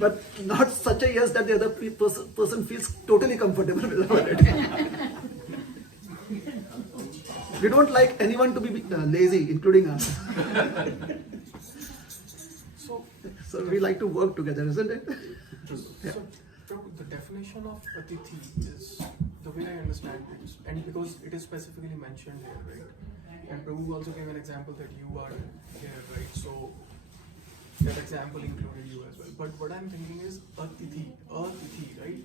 but not such a yes that the other person feels totally comfortable without it. We don't like anyone to be lazy, including us. So we like to work together, isn't it? Yeah. So, the definition of Atithi is the way I understand it, and because it is specifically mentioned here, right? And Prabhu also gave an example that you are here, right? So that example included you as well. But what I'm thinking is Atithi, right?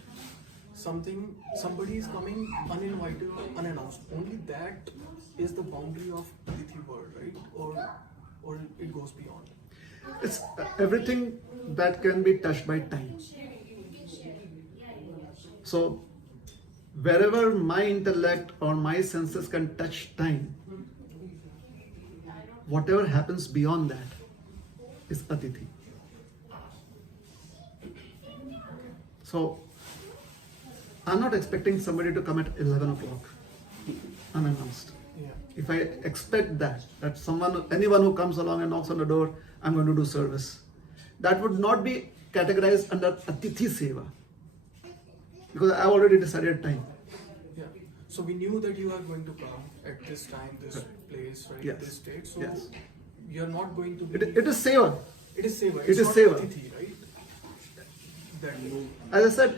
Somebody is coming uninvited or unannounced. Only that is the boundary of Atithi word, right? Or it goes beyond. It's everything that can be touched by time. So wherever my intellect or my senses can touch time, whatever happens beyond that is Atithi. So I'm not expecting somebody to come at 11 o'clock unannounced. Yeah. If I expect that anyone who comes along and knocks on the door, I'm going to do service, that would not be categorized under Atithi Seva, because I already decided time. Yeah. So we knew that you are going to come at this time, this place, right? Yes. This date. So Yes. you're not going to be. It is Seva. It is seva. It It's is not seva. Atithi, right? That you. As I said,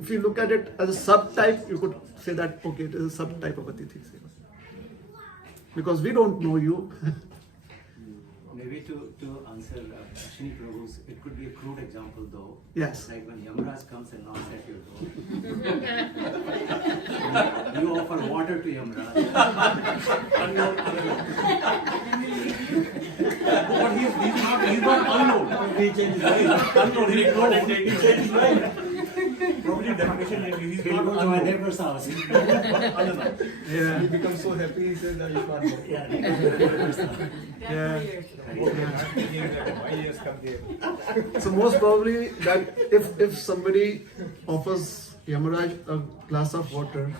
if you look at it as a subtype, you could say that, okay, it is a subtype of Atithi Seva. Because we don't know you. Maybe to answer Ashwini Prabhu's, it could be a crude example though. Yes. Like when Yamaraj comes and knocks at your door. You offer water to Yamaraj. But he's not unknown. He changed his mind. Unknown, he changed his mind. Prabhuji, definition is He'll go to my neighbor's house. Yeah. He becomes so happy, he says that it's not work. Yeah, he'll go to my neighbor's house. Yeah. Not thinking that why he has come there. So most probably that if somebody offers Yamaraj a glass of water,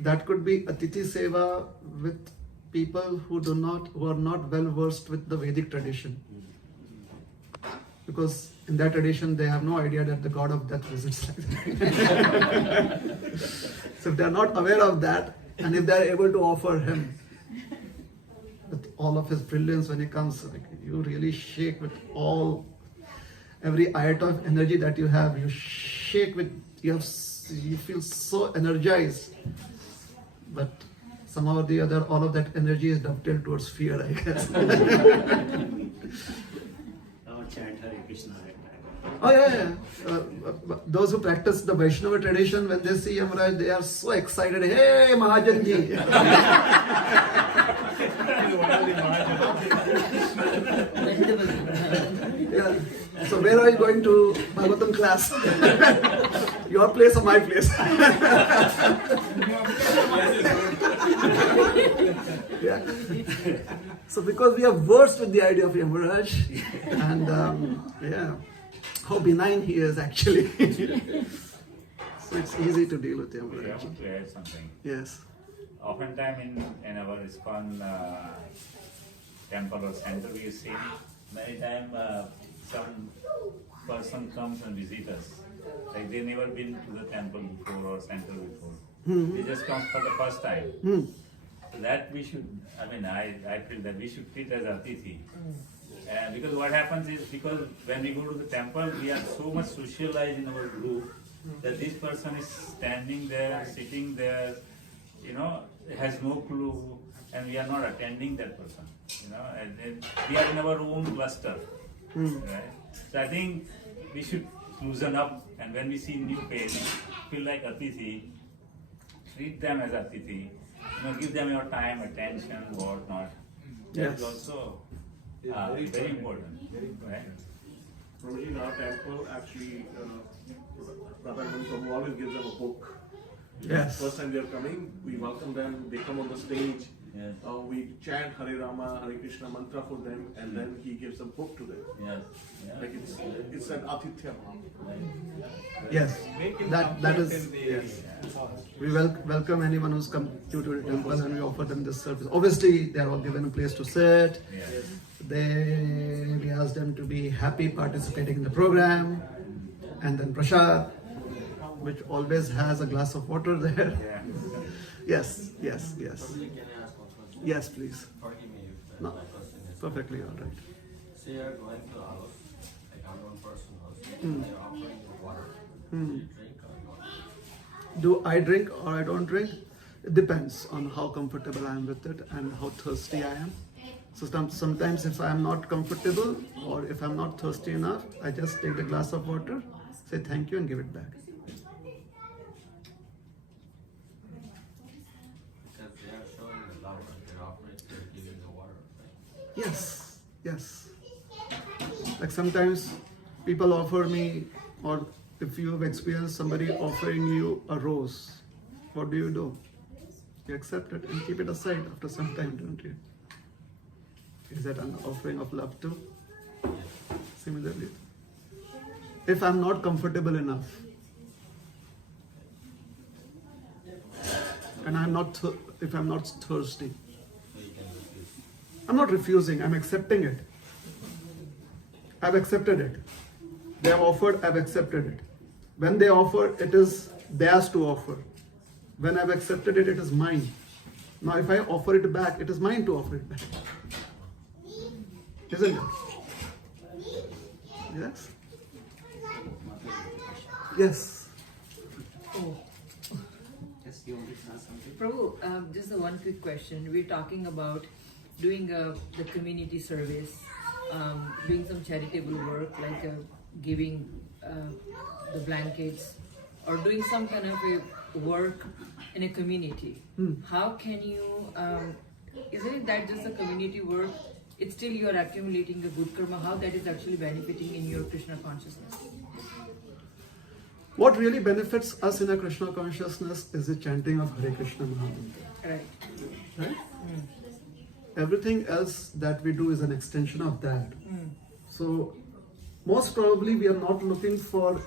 that could be Atithi Seva with people who are not well versed with the Vedic tradition. Because in that tradition they have no idea that the god of death visits like that. So if they are not aware of that, and if they are able to offer him with all of his brilliance when he comes, like, you really shake with every iota of energy that you have. You shake with, you feel so energized, but somehow or the other, all of that energy is dovetailed towards fear, I guess. Our chant Hare Krishna. Oh yeah. Those who practice the Vaishnava tradition, when they see Yamaraj, they are so excited. Hey, Mahajanji! Yeah. So where are you going to Bhagavatam class? Your place or my place? Yeah. So because we are versed with the idea of Yamaraj, and yeah, how benign he is actually. So it's easy to deal with I Yamaraj. want to add something. Yes. Oftentimes in our ISKCON temple or center, we have seen many times some person comes and visits us. Like they never been to the temple before or center before. They just come for the first time. So that we should, I feel that we should treat as Atithi. Because what happens is, because when we go to the temple, we are so much socialized in our group that this person is standing there, sitting there, has no clue, and we are not attending that person, and we are in our own cluster, right? So I think we should loosen up, and when we see new faces, feel like Atithi, treat them as Atithi, give them your time, attention, whatnot. That Yes. is also very important, right? Prabhuji, in our temple, actually, Radharani Prabhu always gives them a book. Yes. First time they are coming, we welcome them, they come on the stage, Yes. we chant Hare Rama, Hare Krishna mantra for them, and then he gives a book to them. Yes. Yeah. Like it's an Atithya Bhav. Yes. Make him That comfort is, in the yes. house. We welcome anyone who's come to the temple, and we offer them this service. Obviously, they are all given a place to sit. Yes. We ask them to be happy participating in the program, and then prasad, which always has a glass of water there. Yeah. Yes. Can I ask one question? Yes, please. Forgive me if No, my question is. perfectly all right. Say you're going to a house, like unknown person house, Hmm. they're offering you water. Hmm. Do you drink or not? Do I drink or I don't drink? It depends on how comfortable I am with it and how thirsty I am. So sometimes if I am not comfortable or if I'm not thirsty enough, I just take the glass of water, say thank you and give it back. Because they are showing the love and they're offering, they're giving the water, right? Yes. Like sometimes people offer me, or if you have experienced somebody offering you a rose, what do? You accept it and keep it aside after some time, don't you? Is that an offering of love too? Similarly, if I'm not comfortable enough and if I'm not thirsty, So you can refuse. I'm not refusing, I'm accepting it. I've accepted it. They have offered, I've accepted it. When they offer, it is theirs to offer. When I've accepted it, it is mine. Now if I offer it back, it is mine to offer it back. Isn't it? Yes? Yes. Yes, you want to ask something? Prabhu, just a one quick question. We're talking about doing the community service, doing some charitable work like giving the blankets or doing some kind of a work in a community. How can you, isn't that just a community work? It's still you are accumulating a good karma. How that is actually benefiting in your Krishna consciousness? What really benefits us in a Krishna consciousness is the chanting of Hare Krishna Mahamantra. Right. Right? Mm. Everything else that we do is an extension of that. Mm. So, most probably we are not looking for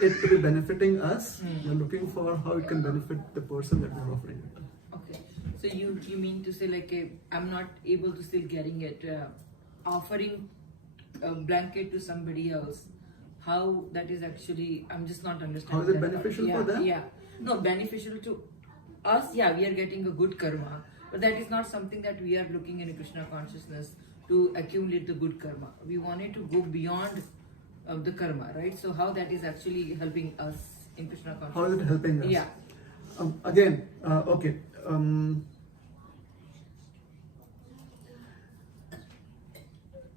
it to be benefiting us. We are looking for how it can benefit the person that we are offering it to. Okay. So you mean to say like I'm not able to still getting it, offering a blanket to somebody else. How that is actually, I'm just not understanding. How is it that part. beneficial Yeah, for them? Yeah. No, beneficial to us. Yeah, we are getting a good karma, but that is not something that we are looking in a Krishna consciousness to accumulate the good karma. We wanted to go beyond the karma, right? So how that is actually helping us in Krishna consciousness? How is it helping us? Yeah. Again, okay.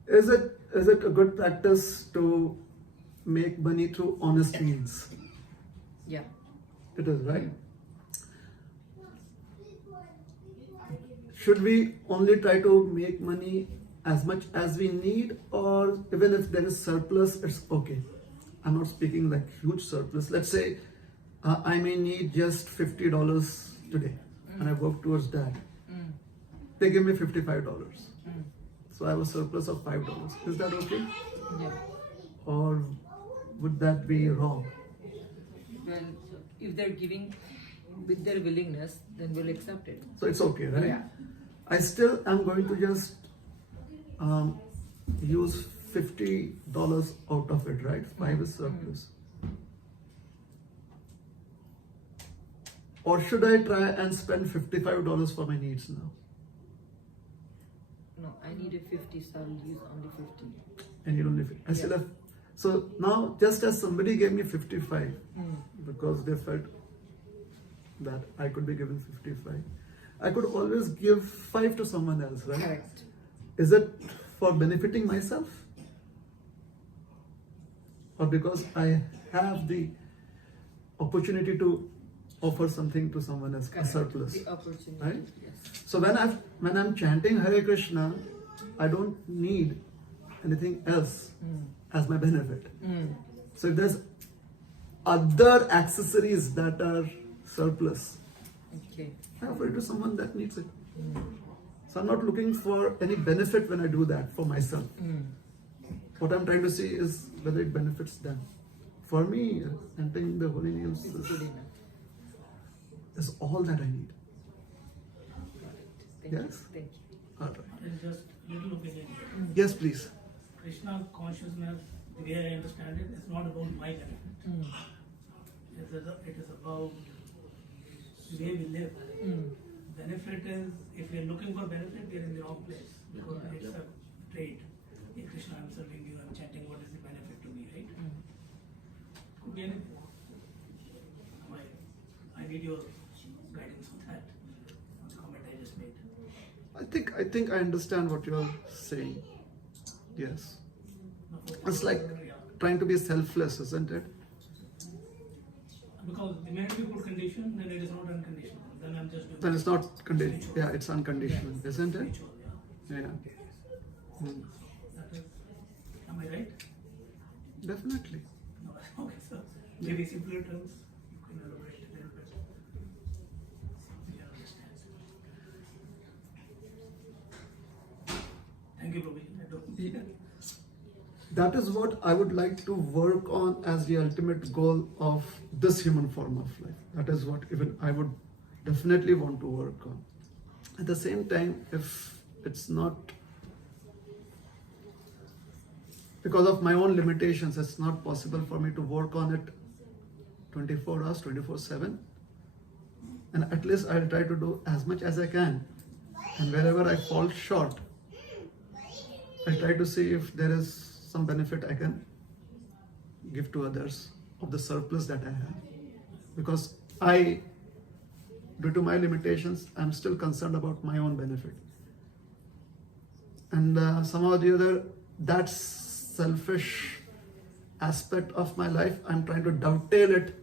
Is it a good practice to make money through honest means? Yeah. It is, right? Should we only try to make money as much as we need, or even if there is surplus, it's okay? I'm not speaking like huge surplus. Let's say I may need just $50 today, and I work towards that. They give me $55. So I have a surplus of $5. Is that okay? Yeah. Or would that be wrong? Well, if they're giving with their willingness, then we'll accept it. So it's okay, right? Yeah. I still am going to just use $50 out of it, right? 5 is surplus. Or should I try and spend $55 for my needs now? No, I need a 50, so I'll use only 50. And you don't live it. I still have. So now, just as somebody gave me 55 because they felt that I could be given 55, I could always give 5 to someone else, right? Correct. Is it for benefiting myself? Or because I have the opportunity to offer something to someone else, Correct. a surplus? The opportunity. Right? Yes. So when I'm chanting Hare Krishna, I don't need anything else as my benefit. So if there's other accessories that are surplus, Okay. I offer it to someone that needs it. So I'm not looking for any benefit when I do that for myself. What I'm trying to see is whether it benefits them. For me, chanting the holy names It's good enough. is all that I need. Thank Yes? you. Thank you. All right. It's just little opinion. Yes, please. Krishna consciousness, the way I understand it, is not about my benefit. It is about the way we live. Benefit is, if we are looking for benefit, we are in the wrong place. Because it's a trade. Hey Krishna, I'm serving you, I'm chanting, what is the benefit to me, right? Could be anything. I need your guidance on that, on the comment I just made. I think I understand what you're saying. Yes. It's like trying to be selfless, isn't it? Because the minute you put condition, then it is not unconditional. Then I'm just doing Then it's not conditional. Yeah, it's unconditional, isn't it? ritual, yeah. Yeah. Hmm. That is, am I right? Definitely. No, okay, so maybe simpler terms, you can elaborate a little bit. Yeah, understand. Thank you, Prabhuji. I don't. Yeah. That is what I would like to work on as the ultimate goal of this human form of life. That is what even I would definitely want to work on. At the same time, if it's not, because of my own limitations, it's not possible for me to work on it 24 hours, 24/7. And at least I'll try to do as much as I can. And wherever I fall short, I try to see if there is some benefit I can give to others of the surplus that I have. Because due to my limitations, I'm still concerned about my own benefit. And somehow or the other, that selfish aspect of my life, I'm trying to dovetail it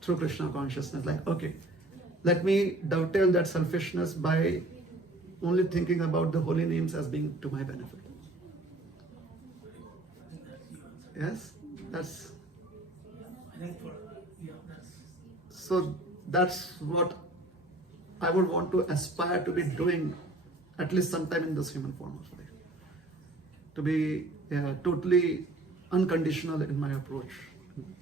through Krishna consciousness. Like, okay, let me dovetail that selfishness by only thinking about the holy names as being to my benefit. Yes, that's. I think for So that's what I would want to aspire to be doing at least sometime in this human form of life. To be totally unconditional in my approach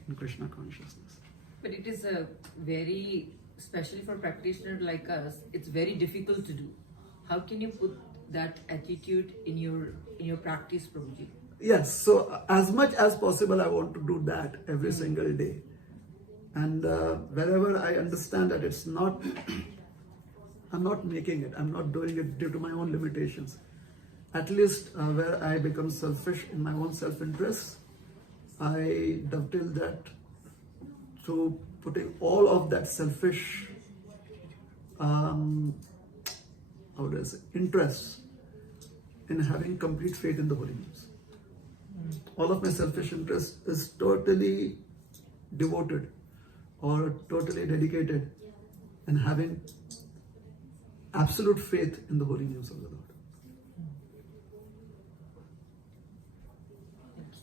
in Krishna consciousness. But it is a very, especially for practitioners like us, it's very difficult to do. How can you put that attitude in your practice, Prabhuji? Yes, so as much as possible, I want to do that every single day. And wherever I understand that it's not, I'm not making it, I'm not doing it due to my own limitations. At least where I become selfish in my own self-interest, I dovetail that through putting all of that selfish interest in having complete faith in the holy names. All of my selfish interest is totally devoted or totally dedicated in having absolute faith in the holy names of the Lord.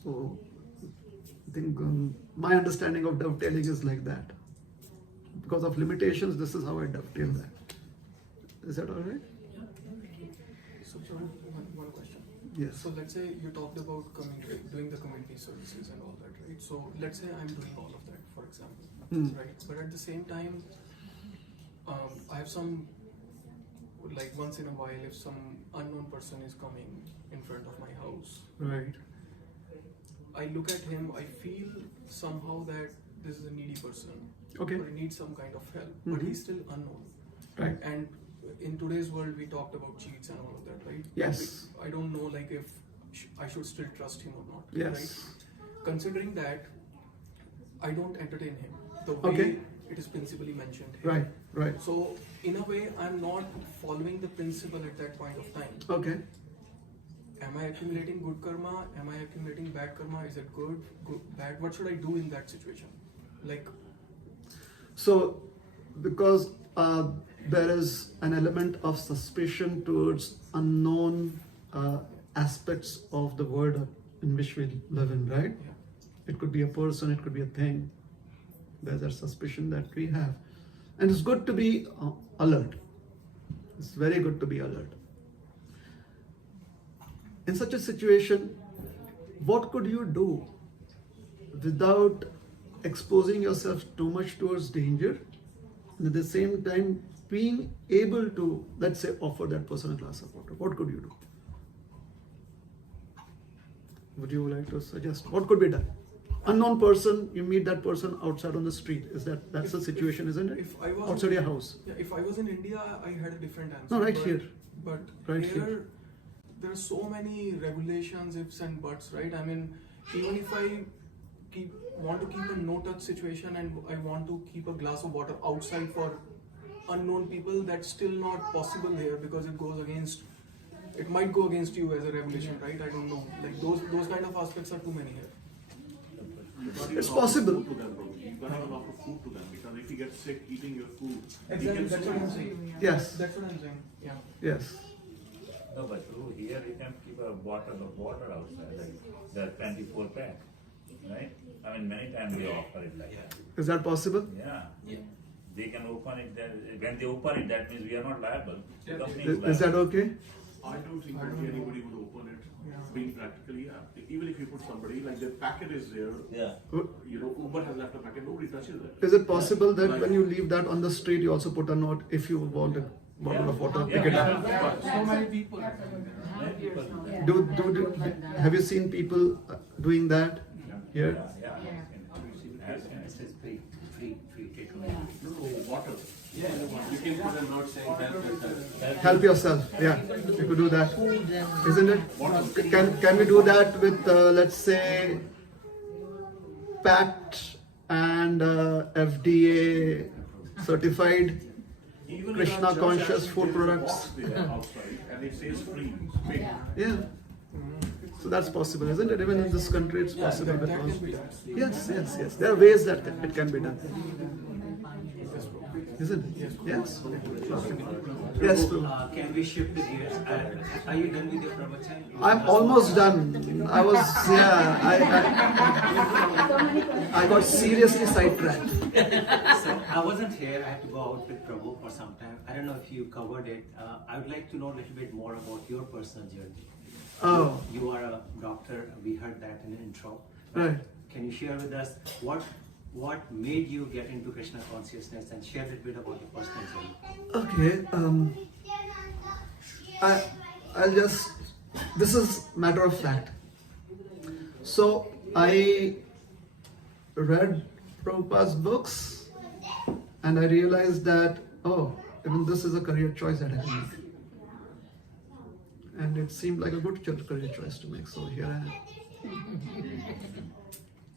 So I think my understanding of dovetailing is like that. Because of limitations, this is how I dovetail that. Is that all right? So, one question. Yes. So, let's say you talked about doing the community services and all that, right? So, let's say I'm doing all of that, for example, right? But at the same time, I have some, like once in a while, if some unknown person is coming in front of my house, Right. I look at him, I feel somehow that this is a needy person, Okay. or he needs some kind of help, but he's still unknown. Right. And in today's world, we talked about cheats and all of that, right? Yes. I don't know, like if I should still trust him or not. Yes. Right? Considering that, I don't entertain him the way Okay. it is principally mentioned here. Right. Right. So in a way, I'm not following the principle at that point of time. Okay. Am I accumulating good karma? Am I accumulating bad karma? Is it good, bad? What should I do in that situation? Like, So, because there is an element of suspicion towards unknown aspects of the world in which we live in, right? yeah. It could be a person, it could be a thing. There's a suspicion that we have. And it's good to be alert. It's very good to be alert. In such a situation, what could you do without exposing yourself too much towards danger, and at the same time being able to, let's say, offer that person a glass of water? What could you do? Would you like to suggest what could be done? Unknown person, you meet that person outside on the street. That's the situation, isn't it? If I was Outside your house. Yeah, if I was in India, I had a different answer. No, right but, here. But Right here, here. there are so many regulations, ifs and buts, right? I mean, even if I want to keep a no-touch situation and I want to keep a glass of water outside for unknown people, that's still not possible here because it might go against you as a regulation, right? I don't know. Like those kind of aspects are too many here. It's possible. To them, bro. You can't offer food to them because if he gets sick eating your food, Exactly, he that's can what I'm saying. Yes. That's what I'm saying. Yeah. Yes. No, but here you can keep a bottle of water outside, like the 24 pack, right? I mean, many times they offer it like that. Is that possible? Yeah. They can open it. When they open it, that means we are not liable. The company is Is that liable. okay? I don't think anybody would open it. Yeah. Being practically, yeah. Even if you put somebody, like the packet is there, Yeah. you know, Uber has left a packet, nobody touches it. Is it possible that when you leave that on the street, you also put a note, if you want a bottle of water, pick it up? So many people. Many people. Have you seen people doing that here? Yeah. It says free take away. No, water. Yeah, you can put a note saying help yourself. Help yourself. Yeah, you could do that, Food and isn't it? Can we do that with let's say packed and FDA certified Even Krishna in our church, conscious actually, food there's a products? box there outside, and it says free. Big. Yeah. So that's possible, isn't it? Even in this country, it's possible. That Because can be done. yes. There are ways that it can be done, isn't it? Yes. Yes. Prabhu. Can we shift the gears? Are you done with your pravachan? I'm almost done. I was, I got seriously sidetracked. So I wasn't here. I had to go out with Prabhu for some time. I don't know if you covered it. I would like to know a little bit more about your personal journey. Oh, You are a doctor. We heard that in the intro. right. Can you share with us what made you get into Krishna consciousness and share a little bit about your personal journey? Okay. I'll just. This is matter of fact. So I read Prabhupada's books, and I realized that even this is a career choice that I can make, and it seemed like a good career choice to make. So here I am,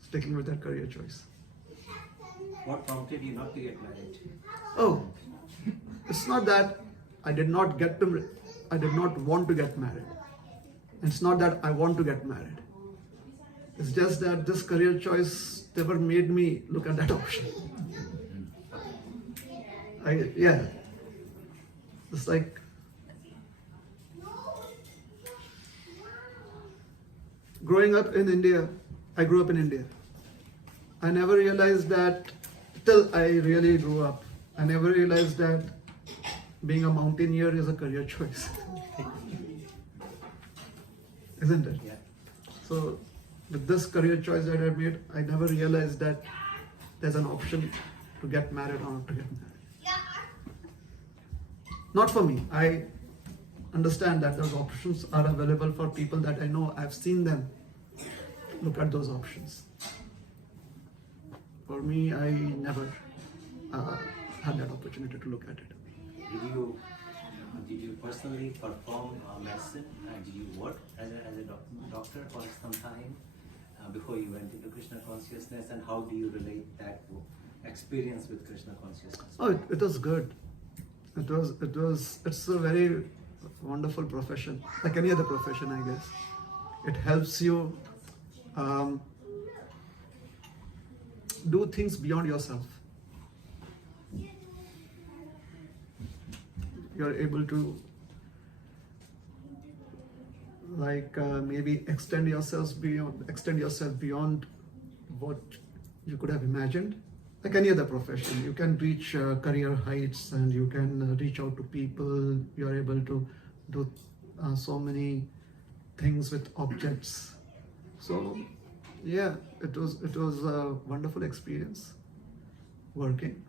sticking with that career choice. What prompted you not to get married? Oh, it's not that I did not want to get married. It's not that I want to get married. It's just that this career choice never made me look at that option. It's like growing up in India. I grew up in India. I never realized that till I really grew up. I never realized that being a mountaineer is a career choice. Isn't it? Yeah. So with this career choice that I made, I never realized that there's an option to get married or not to get married. Not for me. I understand that those options are available for people that I know. I've seen them look at those options. For me, I never had that opportunity to look at it. Did you personally perform medicine? Did you work as a doctor for some time before you went into Krishna consciousness? And how do you relate that to experience with Krishna consciousness? Oh, it was good. It's a very wonderful profession, like any other profession, I guess. It helps you do things beyond yourself. You're able to maybe extend yourself beyond what you could have imagined. Like any other profession, you can reach career heights and you can reach out to people. You're able to do so many things with objects. So yeah, it was a wonderful experience working.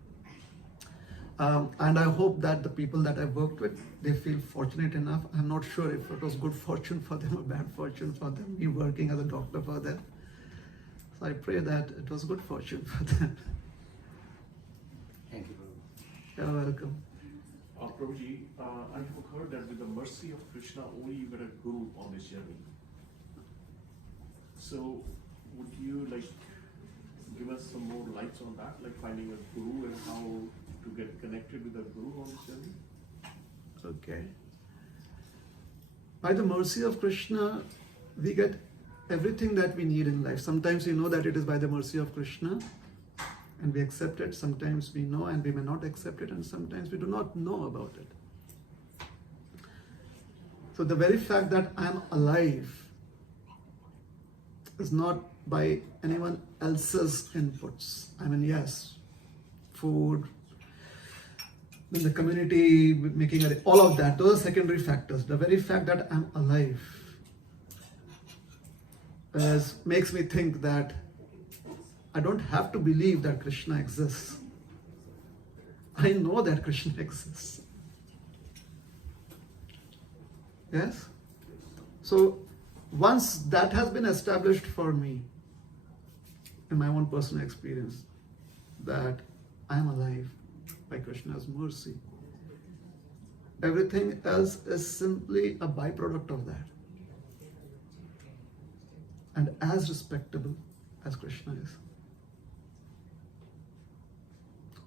And I hope that the people that I worked with, they feel fortunate enough. I'm not sure if it was good fortune for them or bad fortune for them, me working as a doctor for them. So I pray that it was good fortune for them. Thank you, Prabhu. You're welcome. Prabhuji, I have heard that with the mercy of Krishna, only you get a guru on this journey. So, would you give us some more lights on that, like finding a guru and how to get connected with a guru on this journey? Okay. By the mercy of Krishna, we get everything that we need in life. Sometimes we know that it is by the mercy of Krishna and we accept it. Sometimes we know and we may not accept it, and sometimes we do not know about it. So the very fact that I am alive is not by anyone else's inputs. I mean, yes, food, then the community making all of that, those are secondary factors. The very fact that I'm alive makes me think that I don't have to believe that Krishna exists. I know that Krishna exists. Yes? So once that has been established for me in my own personal experience, that I am alive by Krishna's mercy, everything else is simply a byproduct of that. And as respectable as Krishna is.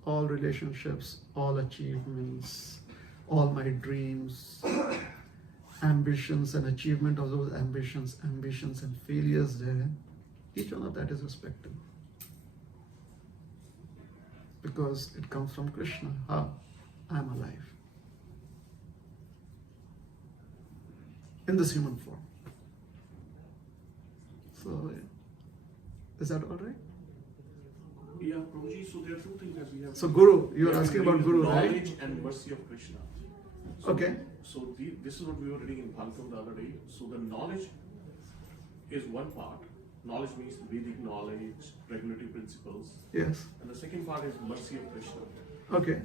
All relationships, all achievements, all my dreams, ambitions and achievement of those ambitions and failures therein, each one of that is respectable. Because it comes from Krishna. How? I am alive. in this human form. So, is that all right? Yeah, Prabhuji, so there are two things that we have. So, Guru, you we are have asking been about reading Guru, right? Knowledge and mercy of Krishna. So, Okay. So this is what we were reading in Bhagavatam the other day. So the knowledge is one part. Knowledge means Vedic knowledge, regulatory principles. Yes. And the second part is mercy of Krishna. Okay.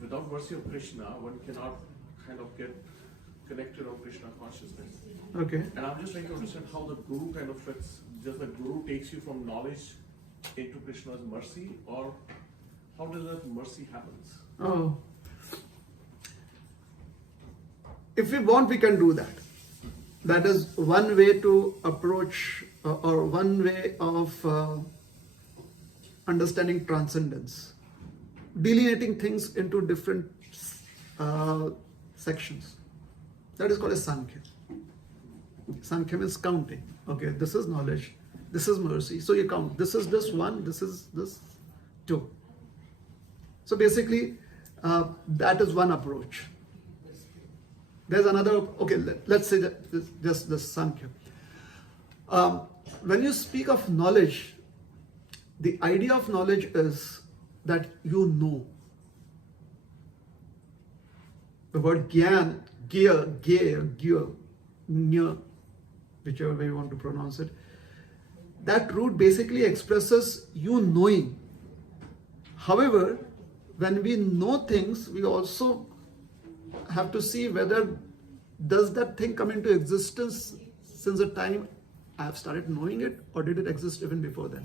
Without mercy of Krishna, one cannot kind of get connected on Krishna consciousness. Okay. And I'm just trying to understand how the Guru kind of fits. Does the Guru takes you from knowledge into Krishna's mercy, or how does that mercy happens? Oh. If we want, we can do that. That is one way to approach, or one way of understanding transcendence. Delineating things into different sections. That is called a Sankhya. Sankhya means counting. Okay, this is knowledge, this is mercy. So you count. This is this one, this is this two. So basically, that is one approach. There's another, okay, let's say that just the Sankhya. When you speak of knowledge, the idea of knowledge is that you know. The word gyan, gya, whichever way you want to pronounce it, that root basically expresses you knowing. However, when we know things, we also have to see whether does that thing come into existence since the time I have started knowing it, or did it exist even before then?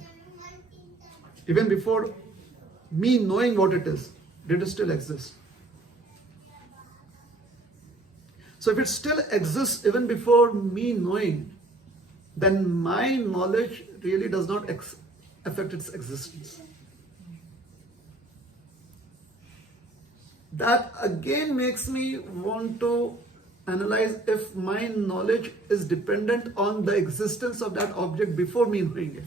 Even before me knowing what it is, did it still exist? So if it still exists even before me knowing, then my knowledge really does not affect its existence. That again makes me want to analyze if my knowledge is dependent on the existence of that object before me knowing it.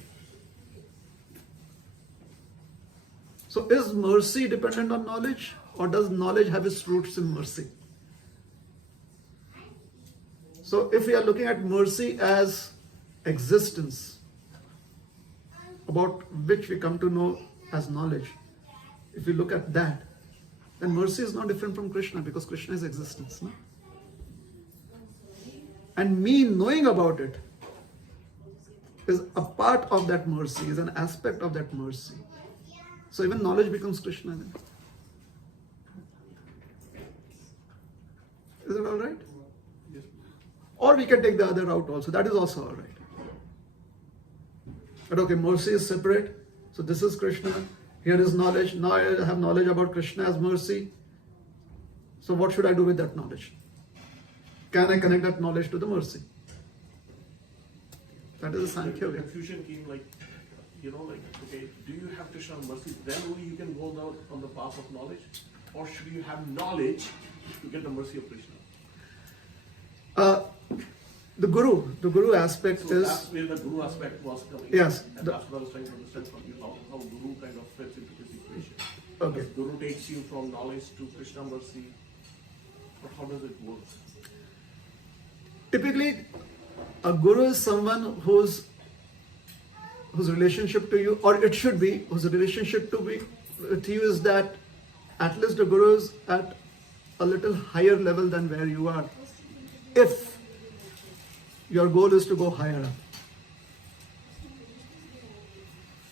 So is mercy dependent on knowledge, or does knowledge have its roots in mercy? So if we are looking at mercy as existence, about which we come to know as knowledge, if we look at that, then mercy is not different from Krishna, because Krishna is existence. No? And me knowing about it is a part of that mercy, is an aspect of that mercy. So even knowledge becomes Krishna then. Is it all right? Yes. Or we can take the other route also. That is also all right. But okay, mercy is separate. So this is Krishna. Here is knowledge. Now I have knowledge about Krishna as mercy. So what should I do with that knowledge? Can I connect that knowledge to the mercy? That is a Sankhya way. Confusion came like, okay, do you have Krishna's mercy? Then only you can go down on the path of knowledge? Or should you have knowledge to get the mercy of Krishna? The Guru aspect So is... that's where the Guru aspect was coming. Yes. And that's what I was trying to understand from you, how Guru kind of fits into this equation. Okay. Does Guru takes you from knowledge to Krishna mercy? Or how does it work? Typically, a Guru is someone whose relationship to you, or it should be, whose relationship with you is that at least the Guru is at a little higher level than where you are. If your goal is to go higher up.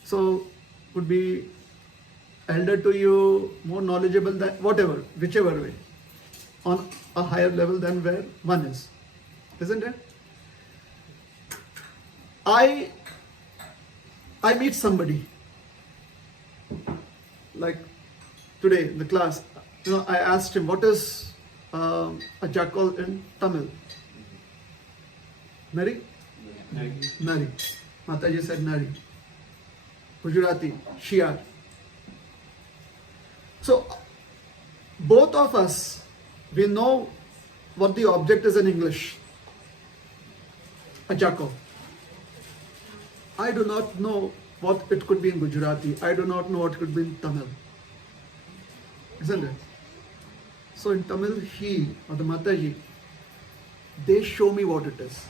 So, would be elder to you, more knowledgeable than, whatever, whichever way, on a higher level than where one is. Isn't it? I meet somebody, like today in the class, I asked him, what is a jackal in Tamil? Nari? Nari. Mataji said Nari. Gujarati, Shiar. So, both of us, we know what the object is in English. A jackal. I do not know what it could be in Gujarati. I do not know what it could be in Tamil. Isn't it? So in Tamil, he or the Mataji, they show me what it is.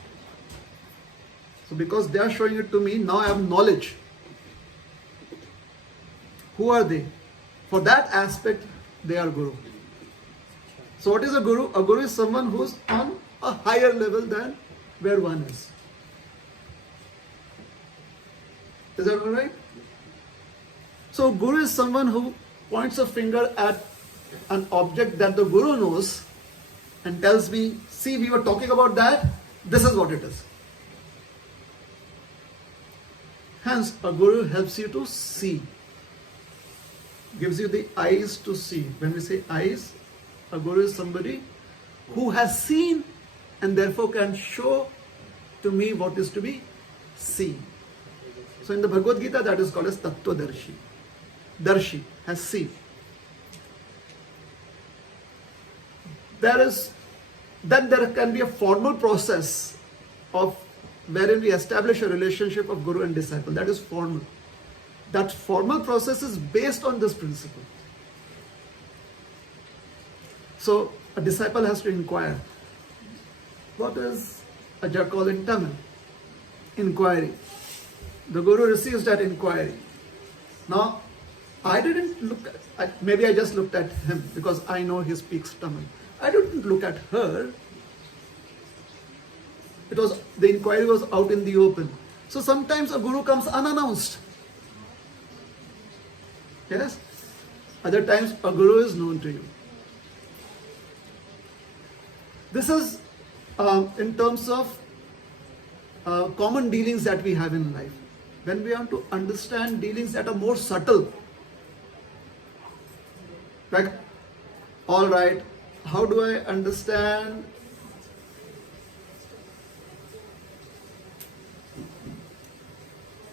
So because they are showing it to me, now I have knowledge. Who are they? For that aspect, they are Guru. So what is a Guru? A Guru is someone who's on a higher level than where one is. Is that alright? So Guru is someone who points a finger at an object that the Guru knows and tells me, see, we were talking about that, this is what it is. Hence, a Guru helps you to see, gives you the eyes to see. When we say eyes, a Guru is somebody who has seen and therefore can show to me what is to be seen. So in the Bhagavad Gita, that is called as Tattvadarshi. Darshi has seen. Then there can be a formal process of wherein we establish a relationship of Guru and disciple. That is formal. That formal process is based on this principle. So a disciple has to inquire. What is a called in Tamil? Inquiry. The Guru receives that inquiry. Now, I didn't look at, maybe I just looked at him because I know he speaks Tamil. I didn't look at her. The inquiry was out in the open. So sometimes a Guru comes unannounced. Yes? Other times a Guru is known to you. This is in terms of common dealings that we have in life. When we want to understand dealings that are more subtle, like, all right, how do I understand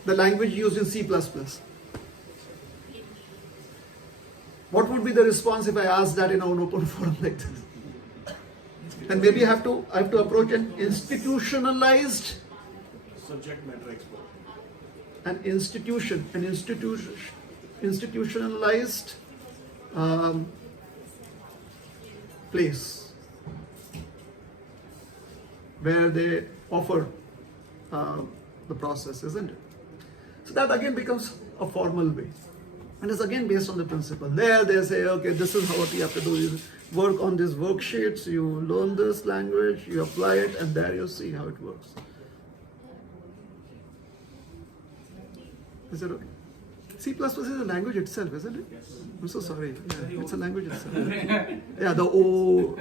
the language used in C++? What would be the response if I ask that in an open forum like this? And maybe I have to approach an institutionalized Subject matter expert. institutionalized place where they offer the process, isn't it? So that again becomes a formal way. And it's again based on the principle. There they say, okay, this is what you have to do. You work on these worksheets, you learn this language, you apply it, and there you see how it works. Is it okay? C++ is a language itself, isn't it? Yes. I'm so sorry. Yeah, it's a language itself. Yeah, the O.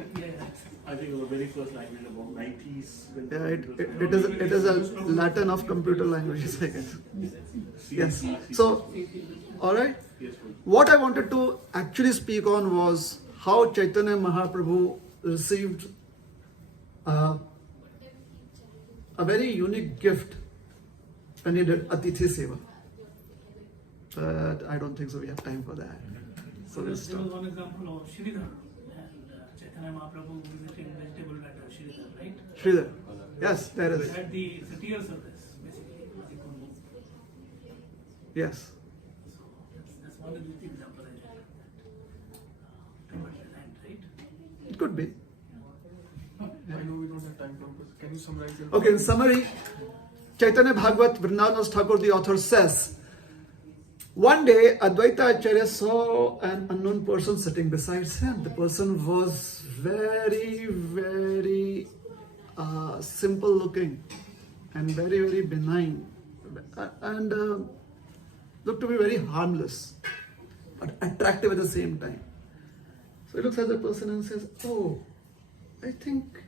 I think it was the very first language about 90s. when Yeah, computers- it is a Latin of computer languages, I guess. Yes. So, all right. Yes, What I wanted to actually speak on was how Chaitanya Mahaprabhu received a very unique gift when he did Atithi Seva. But I don't think so. We have time for that. So There we'll was stop. one example of Sridhar and Chaitanya Mahaprabhu visiting vegetable vendor Sridhar, right? Sridhar. Yes, there They is. had the tear service, basically. Yes. So that's one of the examples I had. Commercial land, right? It could be. I know we don't have time now, but can you summarize it? Okay, in summary, Chaitanya Bhagavat, Vrindavan Thakur, the author, says, one day Advaita Acharya saw an unknown person sitting beside him. The person was very, very simple looking and very, very benign and looked to be very harmless but attractive at the same time. So he looks at the person and says, oh, I think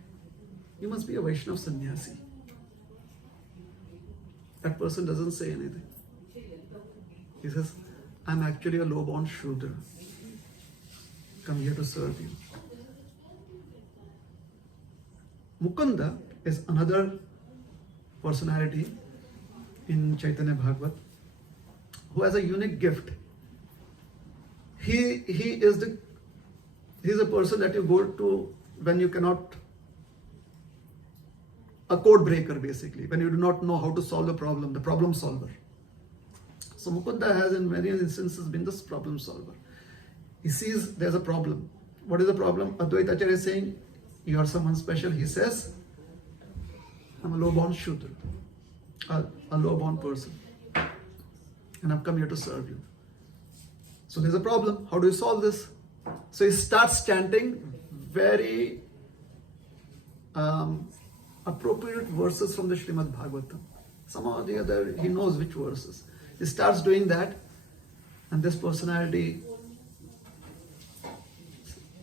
you must be a Vaishnav sannyasi. That person doesn't say anything. He says, I'm actually a low-born Shudra. Come here to serve you. Mukunda is another personality in Chaitanya Bhagavat who has a unique gift. He's a person that you go to when you cannot, a code breaker basically, when you do not know how to solve the problem solver. So Mukunda has in many instances been this problem solver. He sees there's a problem. What is the problem? Advaita Acharya is saying, you are someone special. He says, I'm a low-born shooter, a low-born person, and I've come here to serve you. So there's a problem. How do you solve this? So he starts chanting very appropriate verses from the Srimad Bhagavatam. Somehow or the other, he knows which verses. He starts doing that, and this personality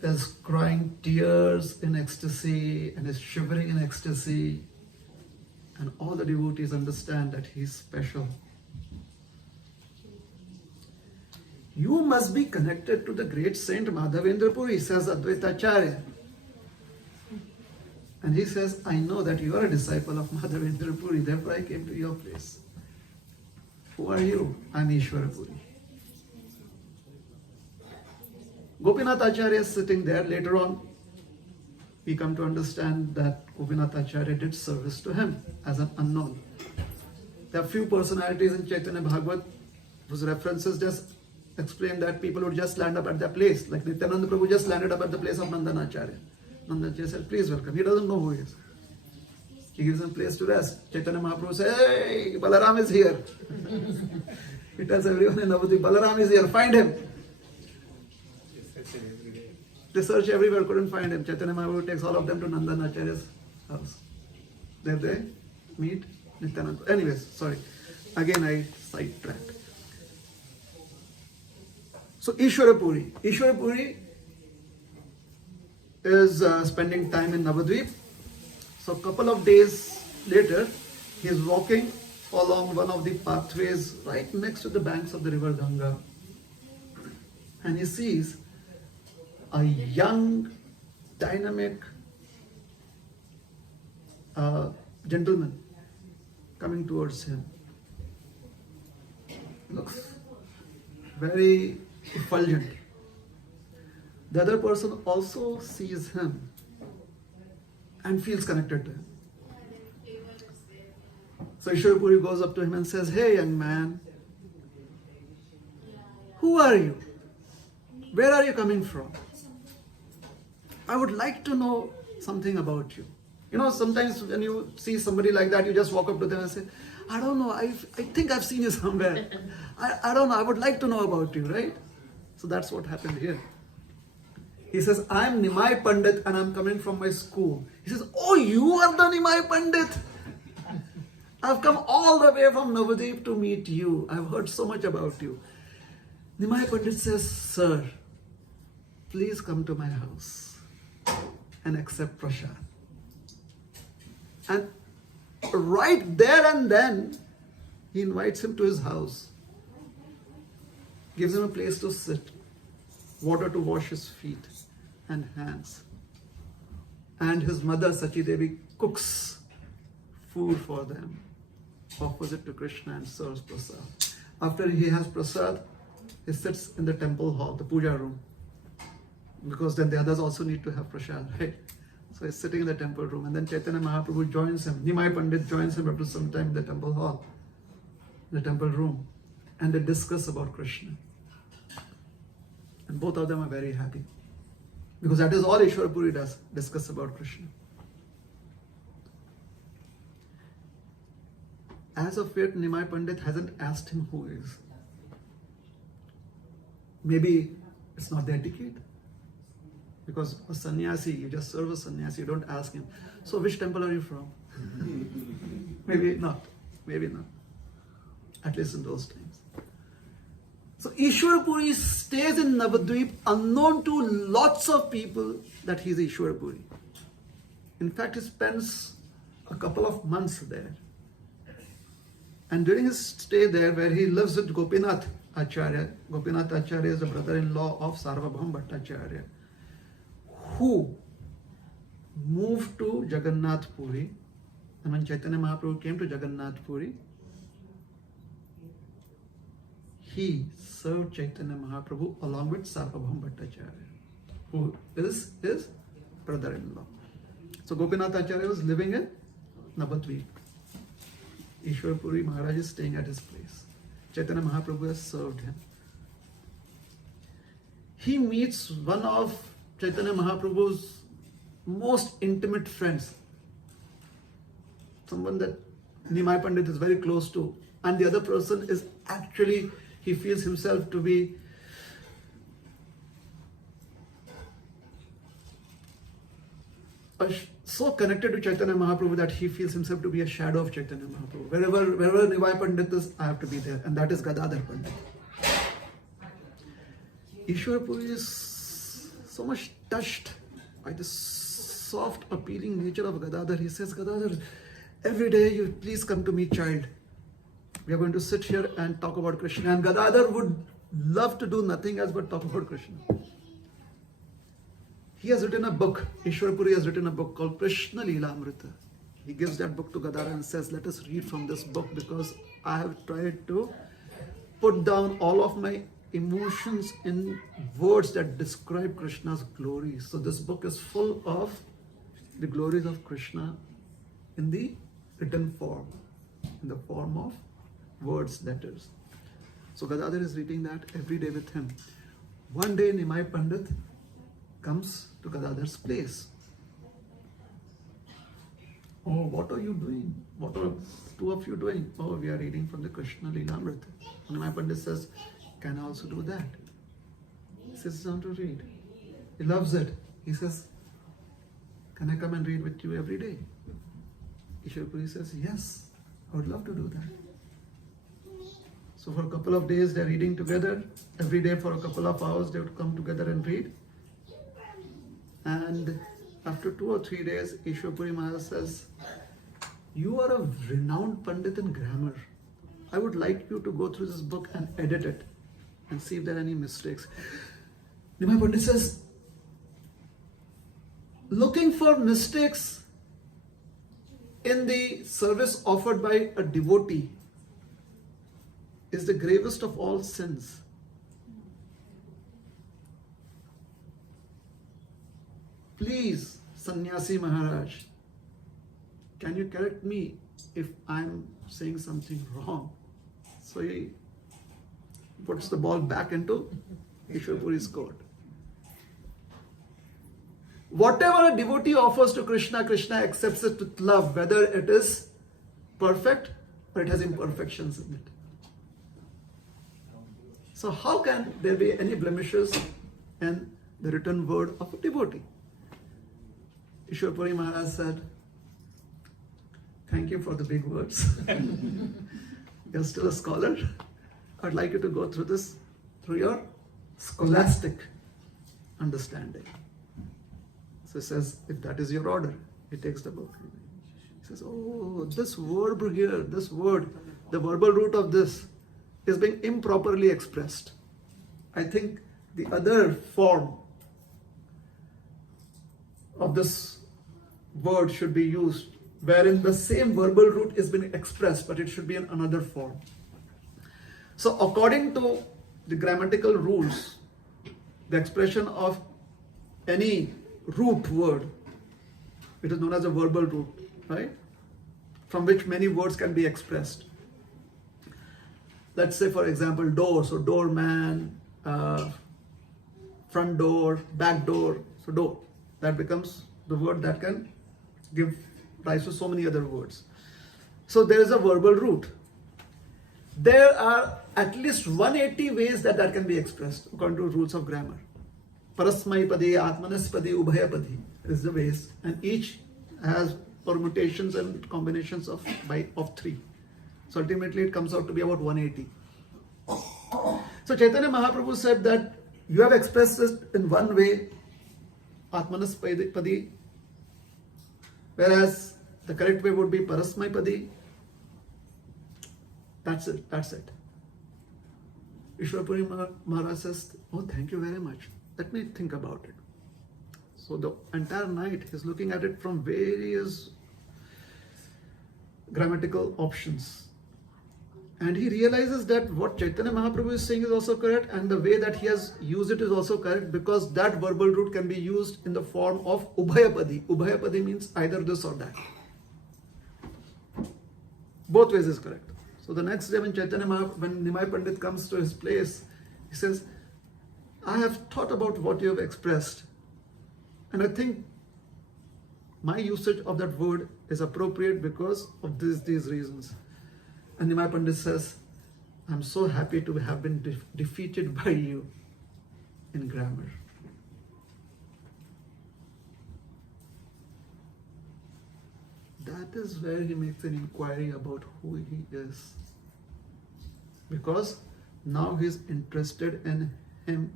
is crying tears in ecstasy and is shivering in ecstasy. And all the devotees understand that he is special. You must be connected to the great Saint Madhavendra Puri, says Advaitacharya. And he says, I know that you are a disciple of Madhavendra Puri, therefore I came to your place. Who are you? I am Ishwara Puri. Gopinath Acharya is sitting there. Later on, we come to understand that Gopinath Acharya did service to him as an unknown. There are few personalities in Chaitanya Bhagavat whose references just explain that people would just land up at their place. Like Nityananda Prabhu just landed up at the place of Nandanacharya. Nandanacharya said, please welcome. He doesn't know who he is. He gives him place to rest. Chaitanya Mahaprabhu says, hey, Balaram is here. He tells everyone in Navadvip, Balaram is here, find him. They search everywhere, couldn't find him. Chaitanya Mahaprabhu takes all of them to Nandanacharya's house. There they meet Nityananda. Anyways, sorry. Again I sidetracked. So Ishwara Puri. Ishwara Puri is spending time in Navadvip. So a couple of days later, he is walking along one of the pathways right next to the banks of the river Ganga. And he sees a young, dynamic gentleman coming towards him. Looks very effulgent. The other person also sees him and feels connected to him. So Ishwara Puri goes up to him and says, hey young man, who are you? Where are you coming from? I would like to know something about you. You know, sometimes when you see somebody like that, you just walk up to them and say, I don't know, I think I've seen you somewhere. I don't know, I would like to know about you, right? So that's what happened here. He says, I'm Nimai Pandit and I'm coming from my school. He says, oh, you are the Nimai Pandit? I've come all the way from Navadvip to meet you. I've heard so much about you. Nimai Pandit says, sir, please come to my house and accept prasad. And right there and then, he invites him to his house, gives him a place to sit, water to wash his feet and hands. And his mother, Sachi Devi, cooks food for them, offers it to Krishna and serves prasad. After he has prasad, he sits in the temple hall, the puja room, because then the others also need to have prasad, right? So he's sitting in the temple room, and then Chaitanya Mahaprabhu joins him. Nimai Pandit joins him after some time in the temple hall, the temple room, and they discuss about Krishna. And both of them are very happy, because that is all Ishwara Puri does, discuss about Krishna. As of yet, Nimai Pandit hasn't asked him who he is. Maybe it's not the etiquette. Because a sannyasi, you just serve a sannyasi, you don't ask him, so which temple are you from? Maybe not. At least in those times. So Ishwara Puri stays in Navadvip unknown to lots of people that he is Ishwara Puri. In fact, he spends a couple of months there. And during his stay there, where he lives with Gopinath Acharya is the brother-in-law of Sarvabhaum Bhattacharya, who moved to Jagannath Puri. And when Chaitanya Mahaprabhu came to Jagannath Puri, he served Chaitanya Mahaprabhu along with Sarvabhaum Bhattacharya, who is his brother-in-law. So Gopinath Acharya was living in Navadvip. Ishwara Puri Maharaj is staying at his place. Chaitanya Mahaprabhu has served him. He meets one of Chaitanya Mahaprabhu's most intimate friends, someone that Nimai Pandit is very close to, and the other person is actually, he feels himself to be so connected to Chaitanya Mahaprabhu that he feels himself to be a shadow of Chaitanya Mahaprabhu. Wherever Nimai Pandit is, I have to be there, and that is Gadadhar Pandit. Ishwar Puri is so much touched by the soft, appealing nature of Gadadhar. He says, Gadadhar, every day you please come to me, child. We are going to sit here and talk about Krishna. And Gadadhar would love to do nothing else but talk about Krishna. He has written a book, Ishwar Puri has written a book called Krishna Leela Amrita. He gives that book to Gadadhar and says, let us read from this book, because I have tried to put down all of my emotions in words that describe Krishna's glories. So this book is full of the glories of Krishna in the written form, in the form of words, letters. So Gadadhar is reading that every day with him. One day Nimai Pandit comes to Gadadhar's place. Oh, what are you doing? What are two of you doing? Oh, we are reading from the Krishna Leelamrita. Nimai Pandit says, can I also do that? He sits down to read. He loves it. He says, can I come and read with you every day? Ishwar Puri says, yes, I would love to do that. So for a couple of days they are reading together. Every day for a couple of hours they would come together and read. And after 2 or 3 days, Ishwar Puri Maharaj says, you are a renowned Pandit in grammar. I would like you to go through this book and edit it and see if there are any mistakes. Nimai Pandit says, looking for mistakes in the service offered by a devotee is the gravest of all sins. Please, Sannyasi Maharaj, can you correct me if I'm saying something wrong? So he puts the ball back into Ishwar Puri's court. Whatever a devotee offers to Krishna, Krishna accepts it with love, whether it is perfect or it has imperfections in it. So how can there be any blemishes in the written word of a devotee? Ishwar Puri Maharaj said, thank you for the big words. You're still a scholar. I'd like you to go through this through your scholastic understanding. So he says, if that is your order, he takes the book. He says, oh, this verb here, this word, the verbal root of this is being improperly expressed. I think the other form of this word should be used, wherein the same verbal root is being expressed, but it should be in another form. So according to the grammatical rules, the expression of any root word, it is known as a verbal root, right? From which many words can be expressed. Let's say, for example, door, so doorman, front door, back door, so door. That becomes the word that can give rise to so many other words. So there is a verbal root. There are at least 180 ways that can be expressed according to rules of grammar. Parasmai pade, atmanaspade, ubhayapade is the ways, and each has permutations and combinations of 3. So ultimately it comes out to be about 180. So Chaitanya Mahaprabhu said that you have expressed this in one way, atmanaspade, whereas the correct way would be parasmai pade. That's it. Ishwar Puri Maharaj says, oh, thank you very much. Let me think about it. So the entire night he's looking at it from various grammatical options. And he realizes that what Chaitanya Mahaprabhu is saying is also correct, and the way that he has used it is also correct, because that verbal root can be used in the form of ubhayapadi. Ubhayapadi means either this or that. Both ways is correct. So the next day when when Nimai Pandit comes to his place, he says, I have thought about what you have expressed, and I think my usage of that word is appropriate because of these reasons. And Nimai Pandit says, I'm so happy to have been defeated by you in grammar. That is where he makes an inquiry about who he is. Because now he's interested in him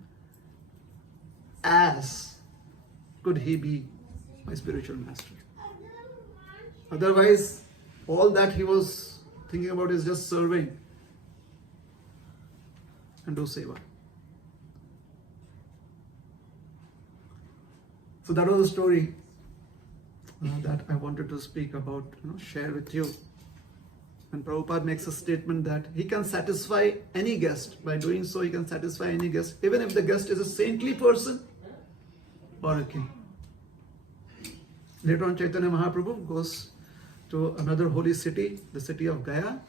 as could he be my spiritual master. Otherwise, all that he was thinking about is just serving and do seva. So that was the story that I wanted to speak about, share with you. And Prabhupada makes a statement that he can satisfy any guest. By doing so, he can satisfy any guest, even if the guest is a saintly person or a king. Later on, Chaitanya Mahaprabhu goes to another holy city, the city of Gaya,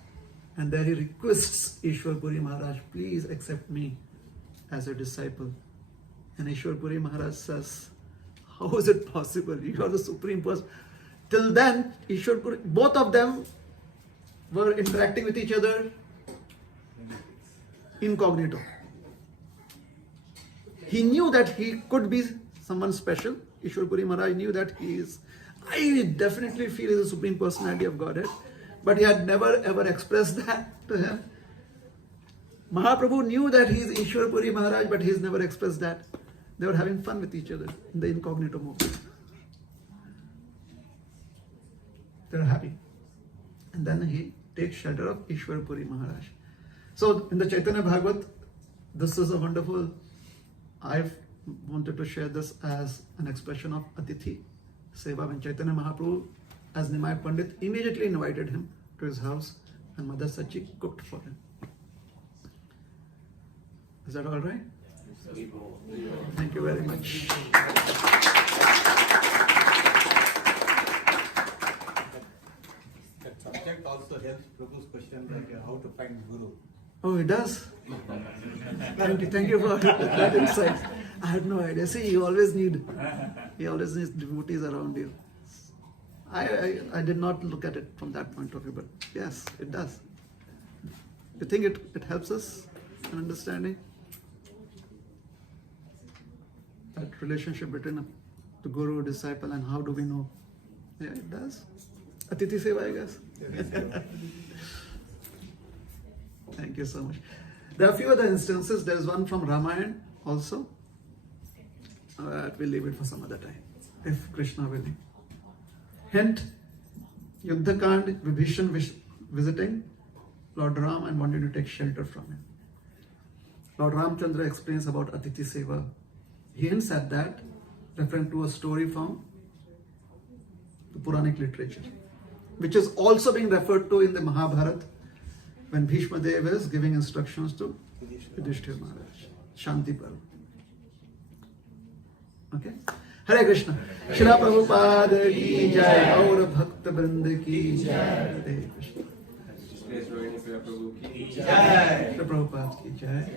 and there he requests Ishwar Puri Maharaj, please accept me as a disciple. And Ishwar Puri Maharaj says, how is it possible? You are the supreme person. Till then, Ishwar Puri, both of them were interacting with each other incognito. He knew that he could be someone special. Ishwar Puri Maharaj knew that I definitely feel he is the supreme personality of Godhead, but he had never ever expressed that to him. Mahaprabhu knew that he is Ishwar Puri Maharaj, but he's never expressed that. They were having fun with each other in the incognito mode. They were happy. And then he takes shelter of Ishwar Puri Maharaj. So in the Chaitanya Bhagavat, this is a wonderful, I've wanted to share this as an expression of Atithi Seva. When Chaitanya Mahaprabhu, as Nimai Pandit, immediately invited him to his house and Mother Sachi cooked for him. Is that all right? Thank you very much. That subject also helps Prabhu's question like how to find Guru. Oh, it does? Thank you for that insight. I had no idea. See, you always need devotees around you. I did not look at it from that point of view, but yes, it does. You think it helps us in understanding that relationship between the guru, disciple, and how do we know? Yeah, it does. Atithi Seva, I guess. Thank you so much. There are a few other instances. There is one from Ramayana also. We'll leave it for some other time, if Krishna willing. Hint, Yuddhakand, Vibhishan visiting Lord Ram and wanting to take shelter from him. Lord Ramchandra explains about Atithi Seva. He hints at that, referring to a story from the Puranic literature, which is also being referred to in the Mahabharata when Bhishma Dev is giving instructions to Yudhishthira Maharaj. Shanti Parva. Okay? Hare Krishna. Shila Prabhupada ki jai, Gaur Bhakta Vrind ki jai. Hare Krishna. Rohinipriya Prabhu ki Jai. Shila Prabhupada ki jai.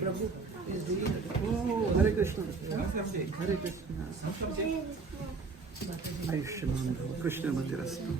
Prabhu is doing it. Oh, Hare Krishna. Hare Krishna. Ayushman Krishna Matirastu.